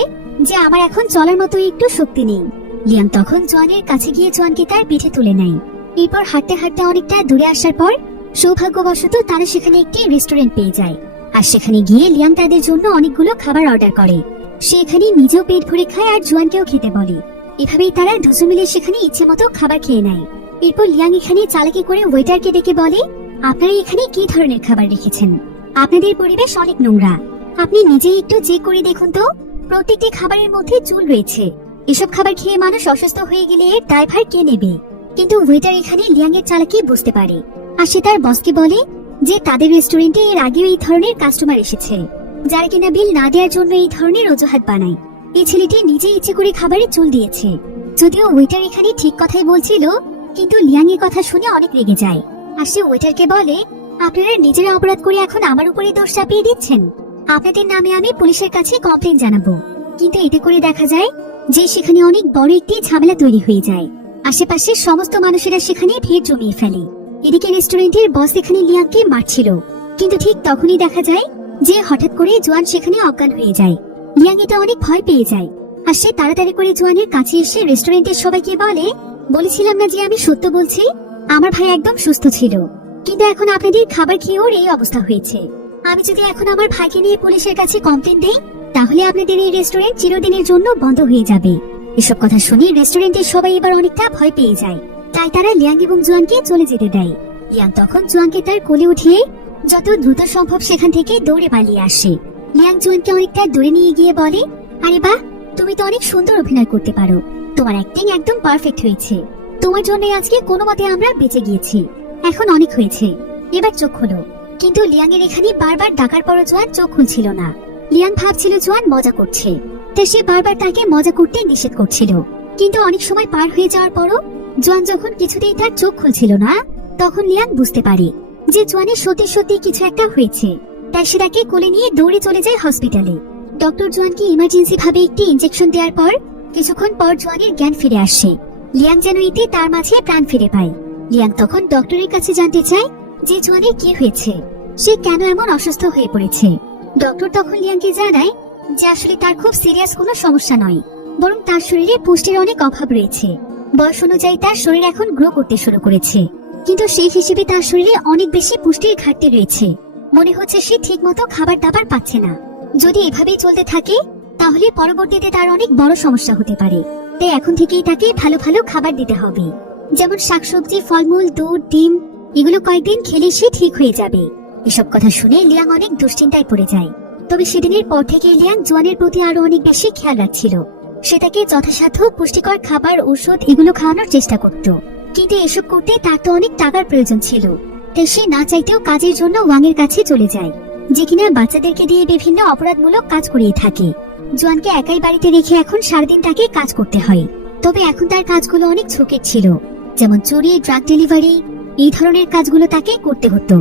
যে আমার এখন চলার মতো একটু শক্তি নেই। লিয়াং তখন জোয়ানের কাছে গিয়ে জোয়ানকে তার পিঠে তুলে নেয়। এরপর হাঁটতে হাঁটতে অনেকটা দূরে আসার পর সৌভাগ্যবশত তারা সেখানে একটি রেস্টুরেন্ট পেয়ে যায়। আর সেখানে গিয়ে লিয়াং তাদের জন্য অনেকগুলো খাবার অর্ডার করে। সে এখানে নিজেও পেট ভরে খায় আর জোয়ানকেও খেতে বলে। এভাবেই তারা দুজন মিলে সেখানে ইচ্ছে মতো খাবার খেয়ে নেয়। এরপর লিয়াং এখানে চালাকি করে ওয়েটারকে ডেকে বলে, আপনারা এখানে কি ধরনের খাবার রেখেছেন? আপনাদের পরিবেশ অনেক নোংরা, আপনি নিজেই একটু চেক করে দেখুন তো। প্রত্যেকটি খাবারের মধ্যে চুল রয়েছে। এসব খাবার খেয়ে মানুষ অসুস্থ হয়ে গেলে এর দায়ভার কে নেবে? কিন্তু ওয়েটার এখানে লিয়াং এর চালাকি বুঝতে পারে আর সে তার বসকে বলে যে তাদের রেস্টুরেন্টে এর আগেও এই ধরনের কাস্টমার এসেছে, যারা কিনা বিল না দেওয়ার জন্য এই ধরনের অজুহাত বানায়। এই ছেলেটি নিজে ইচ্ছে করে খাবারে চুল দিয়েছে। যদিও ওয়েটার এখানে ঠিক কথাই বলছিল, কিন্তু লিয়াং এর কথা শুনে অনেক রেগে যায় আর সে ওয়েটারকে বলে, আপনারা নিজেরা অপরাধ করে এখন আমার উপরে দোষ চাপিয়ে দিচ্ছেন। আপনাদের নামে আমি পুলিশের কাছে কমপ্লেন জানাবো। কিন্তু এতে করে দেখা যায় যে সেখানে অনেক বড় একটি ঝামেলা তৈরি হয়ে যায়। আশেপাশের সমস্ত মানুষেরা সেখানে ভিড় জমিয়ে ফেলে। এদিকে রেস্টুরেন্টের বস এখানে লিয়াংকে মারছিল, কিন্তু ঠিক তখনই দেখা যায় যে হঠাৎ করে জোয়ান সেখানে অজ্ঞান হয়ে যায়। লিয়াং এটা অনেক ভয় পেয়ে যায়, আর সে তাড়াতাড়ি করে জোয়ানের কাছে এসে রেস্টুরেন্টের সবাইকে বলেছিলাম না যে আমি সত্য বলছি, আমার ভাই একদম সুস্থ ছিল, কিন্তু এখন আপনাদের খাবার খেয়ে ওর এই অবস্থা হয়েছে। আমি যদি এখন আমার ভাইকে নিয়ে পুলিশের কাছে কমপ্লেন দেই, তাহলে আপনাদের এই রেস্টুরেন্ট চিরদিনের জন্য বন্ধ হয়ে যাবে। এসব কথা শুনে রেস্টুরেন্টের সবাই এবার অনেকটা ভয় পেয়ে যায়, তাই তারা লিয়াং এবং জোয়ানকে চলে যেতে দেয়। লিয়াং তখন জোয়ানকে তার কোলে উঠিয়ে যত দ্রুত সম্ভব সেখান থেকে দৌড়ে পালিয়ে আসে। লিয়াং জোয়ানকে অনেকটা দূরে নিয়ে গিয়ে বলে, আরে বাহ, তুমি তো অনেক সুন্দর অভিনয় করতে পারো, তোমার অ্যাক্টিং একদম পারফেক্ট হয়েছে, তোমার জন্য আজকে কোনো মতে আমরা বেঁচে গিয়েছি, এখন অনেক হয়েছে, এবার চোখ খোলো। কিন্তু লিয়াং এর এখানে বারবার ডাকার পরও জোয়ান চোখ খুলছিল না। লিয়াং ভাবছিল জোয়ান মজা করছে, তাই সে বারবার তাকে মজা করতে নিষেধ করছিল। কিন্তু অনেক সময় পার হয়ে যাওয়ার পরও জোয়ান যখন কিছুতেই তার চোখ খুলছিল না, তখন লিয়াং বুঝতে পারে যে জোয়ানের সত্যি সত্যি কিছু একটা হয়েছে। তাই সে তাকে কোলে নিয়ে দৌড়ে চলে যায় হসপিটালে। ডক্টর জোয়ানকে ইমার্জেন্সি ভাবে একটি ইনজেকশন দেওয়ার পর কিছুক্ষণ পর জোয়ানের জ্ঞান ফিরে আসে। লিয়াং যেন এতে তার মাঝে প্রাণ ফিরে পায়। লিয়াং তখন ডক্টরের কাছে জানতে চায় যে জোয়ানের কি হয়েছে, সে কেন এমন অসুস্থ হয়ে পড়েছে। ডক্টর তখন লিয়াংকে জানায় যে আসলে তার খুব সিরিয়াস কোনো সমস্যা নয়, বরং তার শরীরে পুষ্টির অনেক অভাব রয়েছে। বয়স অনুযায়ী তার শরীর এখন গ্রো করতে শুরু করেছে, কিন্তু সেই হিসেবে তার শরীরে অনেক বেশি পুষ্টির ঘাটতি রয়েছে। মনে হচ্ছে সে ঠিক মতো খাবার দাবার পাচ্ছে না। যদি এভাবেই চলতে থাকে তাহলে পরবর্তীতে তার অনেক বড় সমস্যা হতে পারে। তাই এখন থেকেই তাকে ভালো ভালো খাবার দিতে হবে, যেমন শাকসবজি, ফলমূল, দুধ, ডিম, এগুলো কয়েকদিন খেলে সে ঠিক হয়ে যাবে। এসব কথা শুনে লিয়াং অনেক দুশ্চিন্তায় পড়ে যায়। তবে সেদিনের পর থেকে লিয়াং জোয়ানের প্রতি আরো অনেক বেশি খেয়াল রাখছিল। সে তাকে যথাসাধ্য পুষ্টিকর খাবার, ঔষধ এগুলো খাওয়ানোর চেষ্টা করত। কিন্তু এসব করতে তার তো অনেক টাকার প্রয়োজন ছিল, তাই সে না চাইতেও কাজের জন্য ওয়াং এর কাছে চলে যায়, যে কিনা বাচ্চাদেরকে দিয়ে বিভিন্ন অপরাধমূলক কাজ করিয়ে থাকে। জোয়ানকে একাই বাড়িতে রেখে এখন সারাদিন তাকে কাজ করতে হয়। তবে এখন তার কাজগুলো অনেক ঝুঁকির ছিল, যেমন চুরি, ড্রাগ ডেলিভারি, এই ধরনের কাজগুলো তাকে করতে হতো।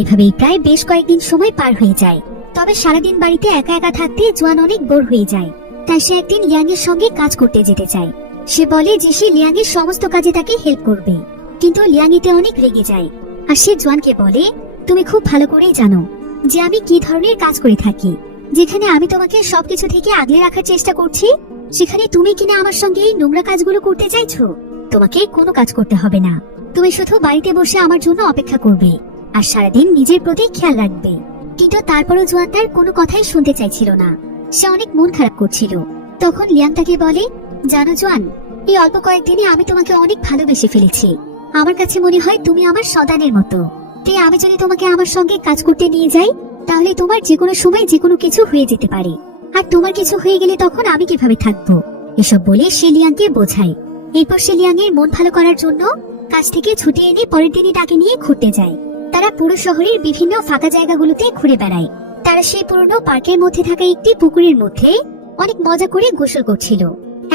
এভাবেই প্রায় বেশ কয়েকদিন সময় পার হয়ে যায়। তবে সারাদিন বাড়িতে একা একা থাকতে জোয়ান অনেক বোর হয়ে যায়, তাই সে একদিন লিয়াং এর সঙ্গে কাজ করতে যেতে চায়। সে বলে যে সে লিয়াং এর সমস্ত কাজে তাকে হেল্প করবে, কিন্তু লিয়াং এতে অনেক রেগে যায়। আর সে জোয়ানকে বলে, তুমি খুব ভালো করেই জানো যে আমি কি ধরনের কাজ করে থাকি। যেখানে আমি তোমাকে সবকিছু থেকে আগলে রাখার চেষ্টা করছি, সেখানে তুমি কিনা আমার সঙ্গে এই নোংরা কাজগুলো করতে চাইছো। তোমাকে কোনো কাজ করতে হবে না, তুমি শুধু বাড়িতে বসে আমার জন্য অপেক্ষা করবে আর সারাদিন নিজের প্রতি খেয়াল রাখবে। কিন্তু তারপরও জোয়ান তার কোনো কথাই শুনতে চাইছিল না, সে অনেক মন খারাপ করছিল। তখন লিয়াং তাকে বলে, জানো জোয়ান, এই অল্প কয়েকদিনে আমি তোমাকে অনেক ভালোবেসে ফেলেছি। আমার কাছে মনে হয় তুমি আমার সন্তানের মতো। তাই আমি যদি তোমাকে আমার সঙ্গে কাজ করতে নিয়ে যাই, তাহলে তোমার যে কোনো সময় যে কোনো কিছু হয়ে যেতে পারে, আর তোমার কিছু হয়ে গেলে তখন আমি কিভাবে থাকবো। এসব বলে সে লিয়াংকে বোঝায়। এরপর সে লিয়াং এর মন ভালো করার জন্য কাজ থেকে ছুটি এনে পরের দিনই তাকে নিয়ে ঘুরতে যায়। তারা পুরো শহরের বিভিন্ন ফাঁকা জায়গাগুলোতে ঘুরে বেড়ায়। তারা সেই পুরনো পার্কের মধ্যে থাকা একটি পুকুরের মধ্যে অনেক মজা করে গোসল করছিল।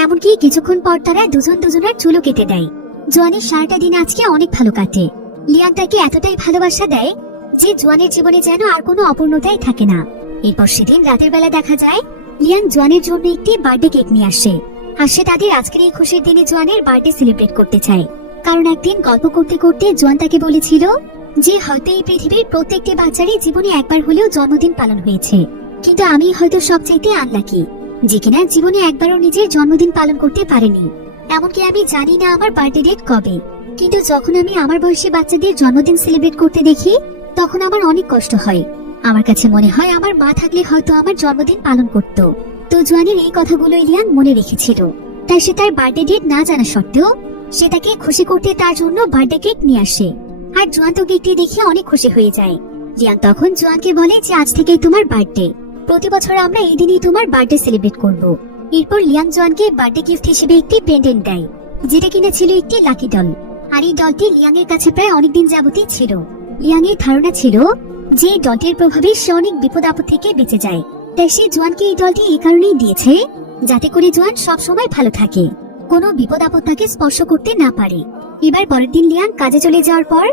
এমনকি কিছুক্ষণ পর তারা দুজন দুজনের চুলও কেটে দেয়। জোয়ানের সারাটা দিন আজকে অনেক ভালো কাটে। লিয়াং তাকে এতটাই ভালোবাসা দেয় যে জোয়ানের জীবনে যেন আর কোনো অপূর্ণতাই থাকে না। এরপর সেদিন রাতের বেলা দেখা যায় লিয়াং জোয়ানের জন্য একটি বার্থডে কেক নিয়ে আসে। আর সে তাদের আজকের এই খুশির দিনে জোয়ানের বার্থডে সেলিব্রেট করতে চায়। কারণ একদিন গল্প করতে করতে জোয়ান তাকে বলেছিল যে হয়তো এই পৃথিবীর প্রত্যেকটি বাচ্চারই জীবনে একবার হলেও জন্মদিন পালন হয়েছে, কিন্তু আমি হয়তো সবচাইতে আনলাকি, যে কিনা জীবনে একবারও নিজের জন্মদিন পালন করতে পারেনি। এমনকি আমি জানি না আমার বার্থডে ডেট কবে, কিন্তু যখন আমি আমার বয়সী বাচ্চাদের জন্মদিন সেলিব্রেট করতে দেখি তখন আমার অনেক কষ্ট হয়। আমার কাছে মনে হয় আমার মা থাকলে হয়তো আমার জন্মদিন পালন করত। তো জোয়ানের এই কথাগুলো লিয়াং মনে রেখেছিল, তাই সে তার বার্থডে ডেট না জানা সত্ত্বেও সে তাকে খুশি করতে তার জন্য বার্থডে কেক নিয়ে আসে। আর জোয়ান তো কেকটি দেখে অনেক খুশি হয়ে যায়। লিয়াং তখন জোয়ানকে বলে যে আজ থেকেই তোমার বার্থডে, প্রতি বছর আমরা এই দিনই তোমার বার্থডে সেলিব্রেট করব। এরপর লিয়াং জোয়ানকে বার্থডে গিফট হিসেবে একটি পেন্ডেন্ট দেয়, যেটা কিনা ছিল একটি লাকি ডল। আর এই ডলটি লিয়াং এর কাছে প্রায় অনেকদিন যাবতই ছিল। লিয়াং এর ধারণা ছিল যে ডলটির প্রভাবে সে অনেক বিপদ আপদ থেকে বেঁচে যায়, তাই সে জোয়ানকে এই ডলটি এই কারণেই দিয়েছে যাতে করে জোয়ান সব সময় ভালো থাকে, কোনো বিপদ আপদ তাকে স্পর্শ করতে না পারে। এবার পরের দিন লিয়াং কাজে চলে যাওয়ার পর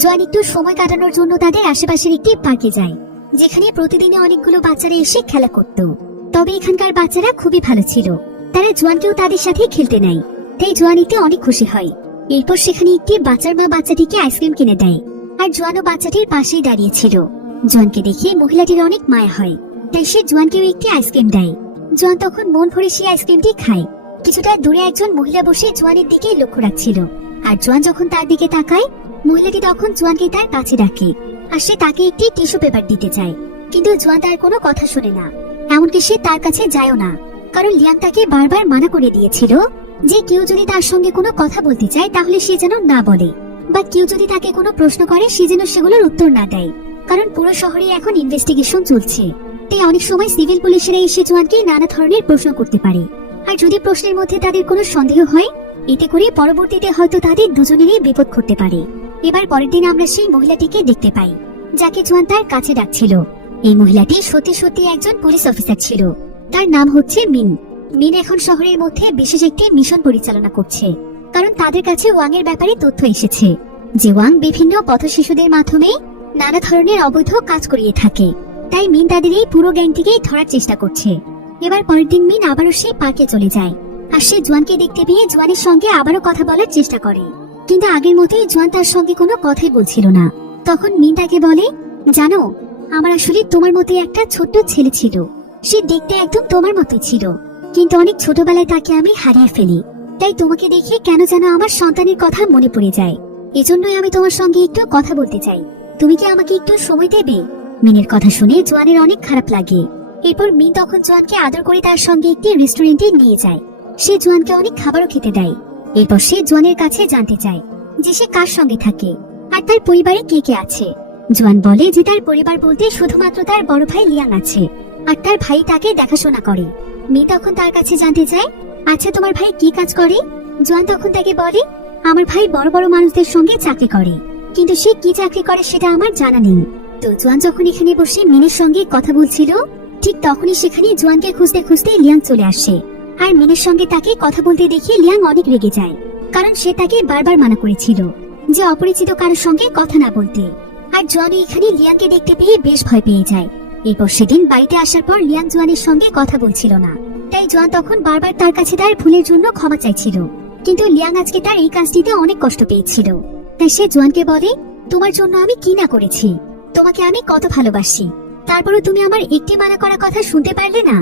জোয়ান একটু সময় কাটানোর জন্য তাদের আশেপাশের একটি পার্কে যায়, যেখানে প্রতিদিনে অনেকগুলো বাচ্চারা এসে খেলা করত। তবে এখানকার বাচ্চারা খুবই ভালো ছিল, তারা জোয়ানকেও তাদের সাথে খেলতে নেয়, তাই জোয়ান এতে অনেক খুশি হয়। এরপর সেখানে একটি বাচ্চার মা বাচ্চাটিকে আইসক্রিম কিনে দেয়, আর জোয়ানও বাচ্চাটির পাশেই দাঁড়িয়েছিল। জোয়ানকে দেখে মহিলাটির অনেক মায়া হয়, তাই সে জোয়ানকেও একটি আইসক্রিম দেয়। জোয়ান তখন মন ভরে সেই আইসক্রিমটি খায়। কিছুটা দূরে একজন মহিলা বসে জোয়ানের দিকে লক্ষ্য রাখছিল, আর জোয়ান যখন তার দিকে তাকায়, মহিলাটি তখন জোয়ানকে তার কাছে ডাকে, আর সে তাকে একটি টিস্যু পেপার দিতে চায়। কিন্তু জোয়ান তার কোনো কথা শোনে না, এমনকি সে তার কাছে যায়ও না, কারণ লিয়াং তাকে বারবার মানা করে দিয়েছিল যে কেউ যদি তার সঙ্গে কোনো কথা বলতে চায় তাহলে সে যেন না বলে, বা কেউ যদি তাকে কোনো প্রশ্ন করে সে যেন সেগুলোর উত্তর না দেয়, কারণ পুরো শহরে এখন ইনভেস্টিগেশন চলছে। তাই অনেক সময় সিভিল পুলিশেরা এসে জোয়ানকে নানা ধরনের প্রশ্ন করতে পারে, আর যদি প্রশ্নের মধ্যে তাদের কোনো সন্দেহ হয়, এতে করে পরবর্তীতে হয়তো তাদের দুজনেরই বিপদ ঘটতে পারে। এবার পরের দিন আমরা সেই মহিলাটিকে দেখতে পাই, যাকে জোয়ান তার কাছে ডাকছিল। এই মহিলাটি সত্যি সত্যি একজন পুলিশ অফিসার ছিল, তার নাম হচ্ছে মিন। মিন এখন শহরের মধ্যে বিশেষ একটি মিশন পরিচালনা করছে, কারণ তাদের কাছে ওয়াং এর ব্যাপারে তথ্য এসেছে যে ওয়াং বিভিন্ন পথ শিশুদের মাধ্যমে নানা ধরনের অবৈধ কাজ করিয়ে থাকে। তাই মিন তাদের এই পুরো গ্যাংটিকেই ধরার চেষ্টা করছে। এবার পরের দিন মিন আবারও সেই পার্কে চলে যায়, আর সে জোয়ানকে দেখতে পেয়ে জোয়ানের সঙ্গে আবারও কথা বলার চেষ্টা করে, কিন্তু আগের মতোই জোয়ান তার সঙ্গে কোনো কথাই বলছিল না। তখন মিন তাকে বলে, জানো, আমার আসলে তোমার মতোই একটা ছোট্ট ছেলে ছিল, সে দেখতে একদম তোমার মতোই ছিল, কিন্তু অনেক ছোটবেলায় তাকে আমি হারিয়ে ফেলি। তাই তোমাকে দেখে কেন যেন আমার সন্তানের কথা মনে পড়ে যায়, এজন্যই আমি তোমার সঙ্গে একটু কথা বলতে চাই। তুমি কি আমাকে একটু সময় দেবে? মিনের কথা শুনে জোয়ানের অনেক খারাপ লাগে। এরপর মিন তখন জোয়ানকে আদর করে তার সঙ্গে একটি রেস্টুরেন্টে নিয়ে যায়। সে জোয়ানকে অনেক খাবারও খেতে দেয়। এরপর সে জোয়ানের কাছে জানতে চায় যে সে কার সঙ্গে থাকে আর তার পরিবারে কে কে আছে। জোয়ান বলে যে তার পরিবার বলতে শুধুমাত্র তার বড় ভাই লিয়াং আছে, আর তার ভাই তাকে দেখাশোনা করে। মিন তখন তার কাছে জানতে চায়, আচ্ছা তোমার ভাই কি কাজ করে? জোয়ান তখন তাকে বলে, আমার ভাই বড় বড় মানুষদের সঙ্গে চাকরি করে, কিন্তু সে কি চাকরি করে সেটা আমার জানা নেই। তো জোয়ান যখন এখানে বসে মিনের সঙ্গে কথা বলছিল, ঠিক তখনই সেখানে জোয়ানকে খুঁজতে খুঁজতে লিয়াং চলে আসে। আর মিনের সঙ্গে তাকে কথা বলতে দেখে লিয়াং অনেক রেগে যায়, কারণ সে তাকে বারবার মানা করেছিল যে অপরিচিত কারোর সঙ্গে কথা না বলতে। আর জোয়ান এখানে লিয়াংকে দেখতে পেয়ে বেশ ভয় পেয়ে যায়। এরপর সেদিন বাড়িতে আসার পর লিয়াং জোয়ানের সঙ্গে কথা বলছিল না, তাই জোয়ান তখন বারবার তার কাছে তার ভুলের জন্য ক্ষমা চাইছিল। কিন্তু লিয়াং আজকে তার এই কাজটিতে অনেক কষ্ট পেয়েছিল, তাই সে জোয়ানকে বলে, তোমার জন্য আমি কি না করেছি, তোমাকে আমি কত ভালোবাসি, তারপরও তুমি আমার একটি মানা করা কথা শুনতে পারলে না।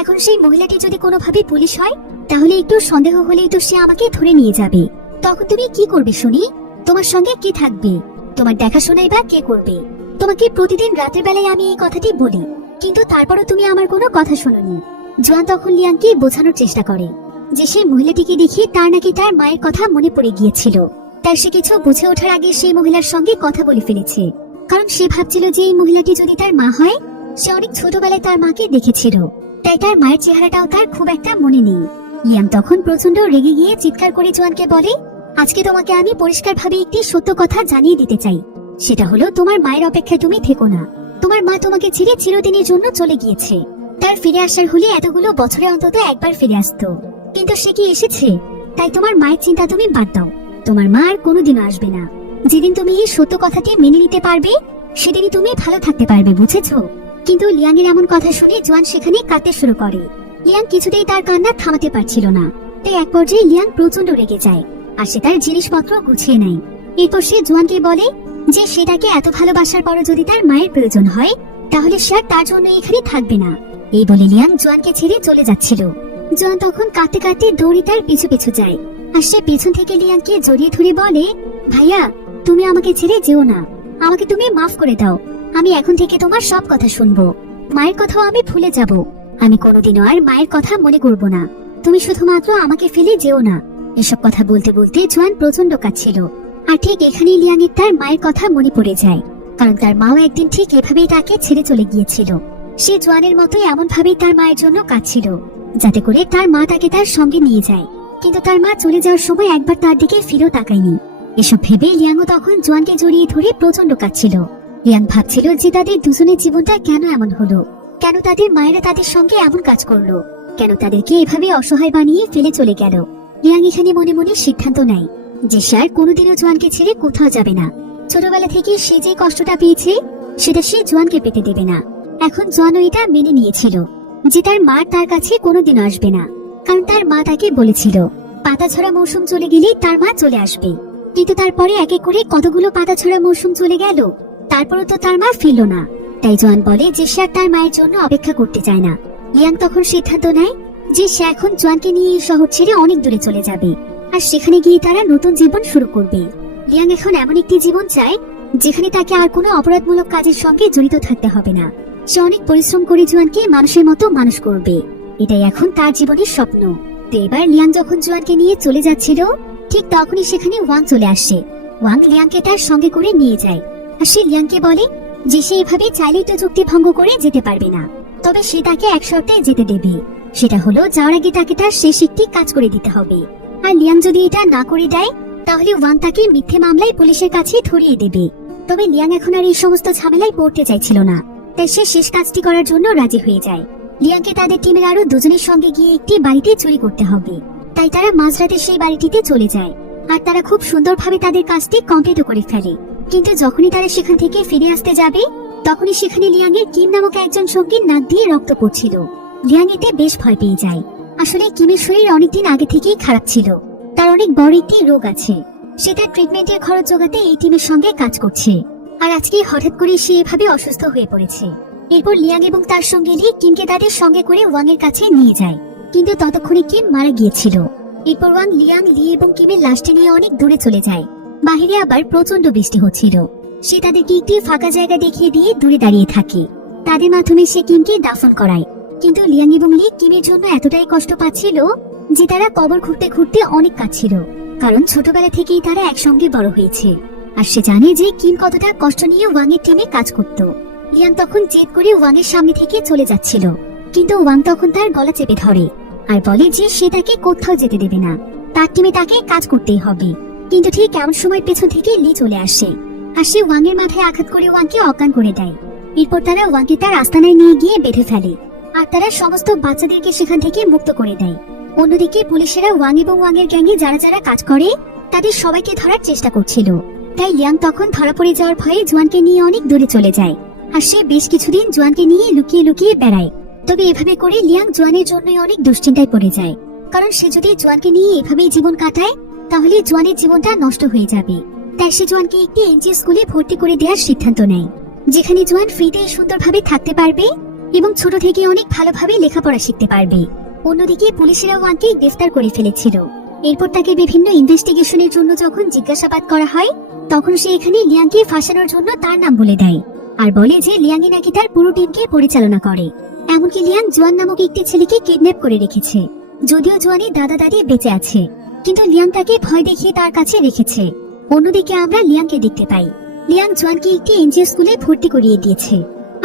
এখন সেই মহিলাটি যদি কোনোভাবে পুলিশ হয়, তাহলে একটু সন্দেহ হলেই তো সে আমাকে ধরে নিয়ে যাবে। তখন তুমি কি করবে শুনি? তোমার সঙ্গে কি থাকবে? তোমার দেখাশোনাই বা কে করবে? তোমাকে প্রতিদিন রাতের বেলায় আমি এই কথাটি বলি, কিন্তু তারপরও তুমি আমার কোনো কথা শোনোনি। জোয়ান তখন লিয়াংকে বোঝানোর চেষ্টা করে যে সেই মহিলাটিকে দেখে তার নাকি তার মায়ের কথা মনে পড়ে গিয়েছিল, তাই সে কিছু বুঝে ওঠার আগে সেই মহিলার সঙ্গে কথা বলে ফেলেছে, কারণ সে ভাবছিল যে এই মহিলাটি যদি তার মা হয়, সে অনেক ছোটবেলায় তার মাকে দেখেছিল, তাই তার মায়ের চেহারাটাও তার খুব একটা মনে নেই। লিয়াং তখন প্রচন্ড রেগে গিয়ে চিৎকার করে জোয়ানকে বলে, আজকে তোমাকে আমি পরিষ্কারভাবে একটি সত্য কথা জানিয়ে দিতে চাই, সেটা হলো তোমার মায়ের অপেক্ষায় তুমি থেকো না। তোমার মা তোমাকে ছেড়ে চিরদিনের জন্য চলে গিয়েছে, তার ফিরে আসার হলে এতগুলো বছরে অন্তত একবার ফিরে আসতো, কিন্তু সে কি এসেছে? তাই তোমার মায়ের চিন্তা তুমি বাদ দাও, তোমার মা আর কোনোদিনও আসবে না। যেদিন তুমি এই সত্য কথাটি মেনে নিতে পারবে, সেদিনই তুমি ভালো থাকতে পারবে, বুঝেছো? কিন্তু লিয়াং এর এমন কথা শুনে জোয়ান সেখানে কাঁদতে শুরু করে। লিয়াং কিছুতেই তার কান্না থামাতে পারছিল না, তাই এক পর্যায়ে লিয়াং প্রচন্ড রেগে যায়, আর সে তার জিনিসপত্র গুছিয়ে নেয়। এরপর সে জোয়ানকে বলে যে সে তাকে এত ভালোবাসার পরও যদি তার মায়ের প্রয়োজন হয়, তাহলে সে আর তার জন্য এখানে থাকবে না। এই বলে লিয়াং জোয়ানকে ছেড়ে চলে যাচ্ছিল। জোয়ান তখন কাঁদতে কাঁদতে দৌড়ে তার পিছু পিছু যায়, আর সে পেছন থেকে লিয়াংকে জড়িয়ে ধরে বলে, ভাইয়া তুমি আমাকে ছেড়ে যেও না, আমাকে তুমি মাফ করে দাও, আমি এখন থেকে তোমার সব কথা শুনবো, মায়ের কথাও আমি ভুলে যাব, আমি কোনোদিনও আর মায়ের কথা মনে করব না, তুমি শুধুমাত্র আমাকে ফেলে যেও না। এসব কথা বলতে বলতে জোয়ান প্রচন্ড কাঁদছিল। আর ঠিক এখানেই লিয়াং এর তার মায়ের কথা মনে পড়ে যায়, কারণ তার মাও একদিন ঠিক এভাবেই তাকে ছেড়ে চলে গিয়েছিল। সে জোয়ানের মতোই এমন ভাবেই তার মায়ের জন্য কাঁদছিল, যাতে করে তার মা তাকে তার সঙ্গে নিয়ে যায়, কিন্তু তার মা চলে যাওয়ার সময় একবার তার দিকে ফিরেও তাকায়নি। এসব ভেবে লিয়াংও তখন জোয়ানকে জড়িয়ে ধরে প্রচন্ড কাঁদছিল। লিয়াং ভাবছিল যে তাদের দুজনের জীবনটা কেন এমন হলো, কেন তাদের মায়েরা তাদের সঙ্গে এমন কাজ করলো, কেন তাদেরকে এভাবে অসহায় বানিয়ে ফেলে চলে গেল। লিয়াং এখানে মনে মনে সিদ্ধান্ত নেয় যে সে আর কোনোদিনও জোয়ানকে ছেড়ে কোথাও যাবে না। ছোটবেলা থেকে সে যে কষ্টটা পেয়েছে সেটা সে জোয়ানকে পেতে দেবে না। এখন জোয়ানও এটা মেনে নিয়েছিল যে তার মা তার কাছে কোনোদিন আসবে না, কারণ তার মা তাকে বলেছিল পাতাঝরা মৌসুম চলে গেলে তার মা চলে আসবে। কিন্তু তারপরে এক এক করে কতগুলো পাতাঝরা মৌসুম চলে গেল, তারপরও তো তার মা ফিরল না। তাই জোয়ান বলে যে সে আর তার মায়ের জন্য অপেক্ষা করতে চায় না। লিয়াং তখন সিদ্ধান্ত নেয় যে সে এখন জোয়ানকে নিয়ে এই শহর ছেড়ে অনেক দূরে চলে যাবে, আর সেখানে গিয়ে তারা নতুন জীবন শুরু করবে। লিয়াং এখন এমন একটি জীবন চায় যেখানে তাকে আর কোনো অপরাধমূলক কাজের সঙ্গে জড়িত থাকতে হবে না। সে অনেক পরিশ্রম করে জোয়ানকে মানুষের মতো মানুষ করবে, এটাই এখন তার জীবনের স্বপ্ন। তো এবার লিয়াং যখন জোয়ানকে নিয়ে চলে যাচ্ছিল, ঠিক তখনই সেখানে ওয়াং চলে আসে। ওয়াং লিয়াংকে তার সঙ্গে করে নিয়ে যায়, আর সে লিয়াংকে বলে যে সে এভাবে চাইলেই তো চুক্তি ভঙ্গ করে যেতে পারবে না, তবে সে তাকে এক শর্তে যেতে দেবে। সেটা হলো যাওয়ার আগে তাকে তার শেষ একটি কাজ করে দিতে হবে। আর লিয়াং যদি এটা না করে দেয় তাহলে ওয়াং তাকে মিথ্যে মামলায় পুলিশের কাছে ধরিয়ে দেবে। তবে লিয়াং এখন আর এই সমস্ত ঝামেলায় পড়তে চাইছিল না, তাই সে শেষ কাজটি করার জন্য রাজি হয়ে যায়। লিয়াংকে তাদের টিমের আরো দুজনের সঙ্গে গিয়ে একটি বাড়িতে চুরি করতে হবে, তাই তারা মাঝরাতে সেই বাড়িটিতে চলে যায়। আর তারা খুব সুন্দরভাবে তাদের কাজটি কমপ্লিট করে ফেলে। কিন্তু যখনই তারা সেখান থেকে ফিরে আসতে যাবে, তখনই সেখানে লিয়াং এর কিম নামক একজন সঙ্গীর নাক দিয়ে রক্ত পড়ছিল। লিয়াং এতে বেশ ভয় পেয়ে যায়। আসলে কিমের শরীর অনেকদিন আগে থেকেই খারাপ ছিল, তার অনেক বড় একটি রোগ আছে। সে তার ট্রিটমেন্টের খরচ জোগাতে এই টিমের সঙ্গে কাজ করছে, আর আজকে হঠাৎ করে সে এভাবে অসুস্থ হয়ে পড়েছে। এরপর লিয়াং এবং তার সঙ্গে লিয়ে কিমকে তাদের সঙ্গে করে ওয়াং এর কাছে নিয়ে যায়, কিন্তু ততক্ষণে কিম মারা গিয়েছিল। এরপর ওয়াং লিয়াং লি এবং কিমের লাশটি নিয়ে অনেক দূরে চলে যায়। বাহিরে আবার প্রচন্ড বৃষ্টি হচ্ছিল। সে তাদেরকে একটি ফাঁকা জায়গা দেখিয়ে দিয়ে দূরে দাঁড়িয়ে থাকে। তাদের মাধ্যমে সে কিমকে দাফন করায়। কিন্তু লিয়াং এবং লি কিমের জন্য এতটাই কষ্ট পাচ্ছিল যে তারা কবর খুঁড়তে খুঁড়তে অনেক কাঁদছিল, কারণ ছোটবেলা থেকেই তারা একসঙ্গে বড় হয়েছে। আর সে জানে যে কিম কতটা কষ্ট নিয়ে ওয়াং এর টিমে কাজ করত। লিয়াং তখন জেদ করে ওয়াং এর সামনে থেকে চলে যাচ্ছিল, কিন্তু ওয়াং তখন তার গলা চেপে ধরে আর বলে যে সে তাকে কোথাও যেতে দেবে না, তার টিমে তাকে কাজ করতেই হবে। কিন্তু ঠিক এমন সময় পেছন থেকে লি চলে আসে, আর সে ওয়াং এর মাথায় আঘাত করে ওয়াংকে অজ্ঞান করে দেয়। এরপর তারা ওয়াংকে তার আস্তানায় নিয়ে গিয়ে বেঁধে ফেলে, আর তারা সমস্ত বাচ্চাদেরকে সেখান থেকে মুক্ত করে দেয়। অন্যদিকে পুলিশেরা ওয়াং এবং ওয়াং এর গ্যাংয়ে যারা যারা কাজ করে তাদের সবাইকে ধরার চেষ্টা করছিল। তাই লিয়াং তখন ধরা পড়ে যাওয়ার ভয়ে জোয়ানকে নিয়ে অনেক দূরে চলে যায়, আর সে বেশ কিছুদিন জোয়ানকে নিয়ে লুকিয়ে লুকিয়ে বেড়ায়। তবে এভাবে করে লিয়াং জোয়ানের জন্যই অনেক দুশ্চিন্তায় পড়ে যায়, কারণ সে যদি জোয়ানকে নিয়ে এভাবেই জীবন কাটায় তাহলে জোয়ানের জীবনটা নষ্ট হয়ে যাবে। তাই সে জোয়ানকে একটি এনজিও স্কুলে ভর্তি করে দেওয়ার সিদ্ধান্ত নেয়, যেখানে জোয়ান ফ্রিতে সুন্দরভাবে থাকতে পারবে এবং ছোট থেকে অনেক ভালোভাবে লেখাপড়া শিখতে পারবে। অন্যদিকে পুলিশেরা ওয়ানকে গ্রেফতার করে ফেলেছিল। এরপর তাকে বিভিন্ন ইনভেস্টিগেশনের জন্য যখন জিজ্ঞাসাবাদ করা হয়, তখন সে এখানে লিয়াংকে ফাঁসানোর জন্য তার নাম বলে দেয়, আর বলে যে লিয়াংই নাকি তার পুরো টিমকে পরিচালনা করে। এমনকি লিয়াং জোয়ান নামক একটি ছেলেকে কিডন্যাপ করে রেখেছে। যদিও জোয়ানের দাদা দাদি বেঁচে আছে, কিন্তু লিয়াং তাকে ভয় দেখিয়ে তার কাছে রেখেছে। অন্যদিকে আমরা লিয়াংকে দেখতে পাই, লিয়াং জোয়ানকে একটি এনজিও স্কুলে ভর্তি করিয়ে দিয়েছে,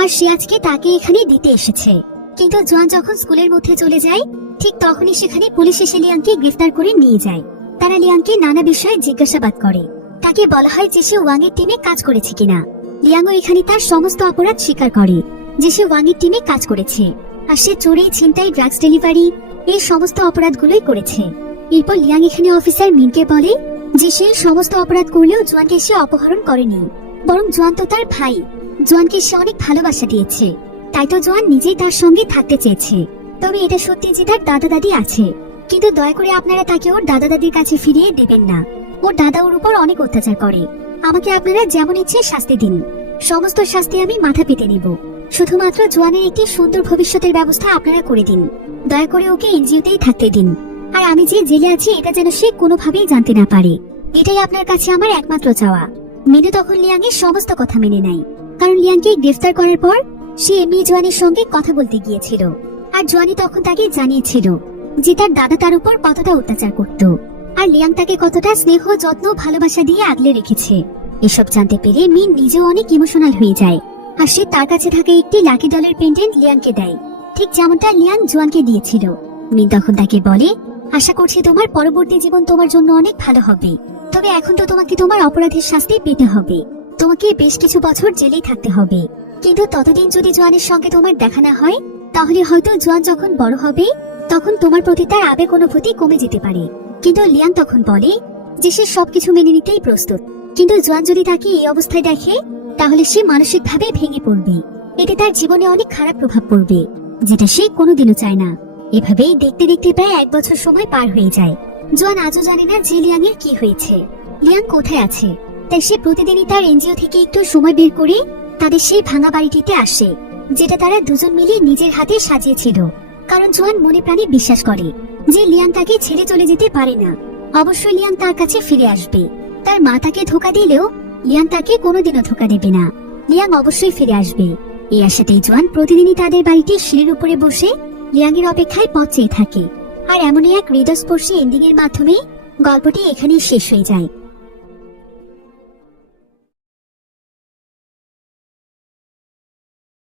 আর সে আজকে তাকে এখানে দিতে এসেছে। কিন্তু জোয়ান যখন স্কুলের মধ্যে চলে যায়, ঠিক তখনই সেখানে পুলিশ এসে লিয়াংকে গ্রেফতার করে নিয়ে যায়। তারা লিয়াংকে নানা বিষয়ে জিজ্ঞাসাবাদ করে। তাকে বলা হয় যে সে ওয়াং এর টিমে কাজ করেছে কিনা। লিয়াংও এখানে তার সমস্ত অপরাধ স্বীকার করে যে সে ওয়াং এর টিমে কাজ করেছে, আর সে চোরি, ছিনতাই, ড্রাগস ডেলিভারি এই সমস্ত অপরাধগুলোই করেছে। এরপর লিয়াং এখানে অফিসার মিনকে বলে যে সে সমস্ত অপরাধ করলেও জোয়ানকে সে অপহরণ করেনি, বরং জোয়ান তো তার ভাই। জোয়ানকে সে অনেক ভালোবাসা দিয়েছে, তাই তো জোয়ান নিজেই তার সঙ্গে থাকতে চেয়েছে। তবে এটা সত্যি যে তার দাদা দাদি আছে, কিন্তু দয়া করে আপনারা তাকে ওর দাদা দাদির কাছে ফিরিয়ে দেবেন না। ওর দাদা ওর উপর অনেক অত্যাচার করে। আমাকে আপনারা যেমন ইচ্ছে শাস্তি দিন, সমস্ত শাস্তি আমি মাথা পেতে নিব। শুধুমাত্র জোয়ানের একটি সুন্দর ভবিষ্যতের ব্যবস্থা আপনারা করে দিন। দয়া করে ওকে এনজিওতেই থাকতে দিন, আর আমি যে জেলে আছি এটা যেন সে কোনোভাবেই জানতে না পারে। এটাই আপনার কাছে আমার একমাত্র চাওয়া। মিনু তখন লিয়াং এর সমস্ত কথা মেনে নেয়, কারণ লিয়াংকে গ্রেফতার করার পর সে এমনি জোয়ানের সঙ্গে কথা বলতে গিয়েছিল, আর জোয়ানি তখন তাকে জানিয়েছিল যে তার দাদা তার উপর কতটা অত্যাচার করত, আর লিয়াং তাকে কতটা স্নেহ, যত্ন, ভালোবাসা দিয়ে আগলে রেখেছে। এসব জানতে পেরে মিন নিজেও অনেক ইমোশনাল হয়ে যায়, আর সে তার কাছে থাকা একটি লাকি ডলের পেন্ডেন্ট লিয়াংকে দেয়, ঠিক যেমনটা লিয়াং জোয়ানকে দিয়েছিল। মিন তখন তাকে বলে, আশা করছি তোমার পরবর্তী জীবন তোমার জন্য অনেক ভালো হবে। তবে এখন তো তোমাকে তোমার অপরাধের শাস্তি পেতে হবে। তোমাকে বেশ কিছু বছর জেলেই থাকতে হবে, কিন্তু ততদিন যদি জোয়ানের সঙ্গে তোমার দেখা না হয়, তাহলে হয়তো জোয়ান যখন বড় হবে তখন তোমার প্রতি তার আবেগ অনুভূতি কমে যেতে পারে। কিন্তু লিয়াং তখন বলে যে সে সবকিছু মেনে নিতেই প্রস্তুত, কিন্তু জোয়ান যদি তাকে এই অবস্থায় দেখে তাহলে সে মানসিকভাবে ভেঙে পড়বে। এতে তার জীবনে অনেক খারাপ প্রভাব পড়বে, যেটা সে কোনোদিনও চায় না। এভাবেই দেখতে দেখতে প্রায় 1 বছর সময় পার হয়ে যায়। জোয়ান আজও জানে না যে লিয়াং এর কি হয়েছে, লিয়াং কোথায় আছে। তাই সে প্রতিদিনই তার এনজিও থেকে একটু সময় বের করে তাদের সেই ভাঙা বাড়িটিতে আসে, যেটা তারা দুজন মিলে নিজের হাতে সাজিয়েছিল। কারণ জোয়ান মনে প্রাণে বিশ্বাস করে যে লিয়াং তাকে ছেড়ে চলে যেতে পারে না। অবশ্যই লিয়াং তার কাছে ফিরে আসবে। তার মা তাকে ধোকা দিলেও লিয়াং তাকে কোনোদিনও ধোকা দেবে না। লিয়াং অবশ্যই ফিরে আসবে। এই আশাতেই জোয়ান প্রতিদিনই তাদের বাড়িতে সিঁড়ির উপরে বসে লিয়াং এর অপেক্ষায় পথ চেয়ে থাকে। আর এমনই এক হৃদয়স্পর্শী এন্ডিং এর মাধ্যমে গল্পটি এখানেই শেষ হয়ে যায়।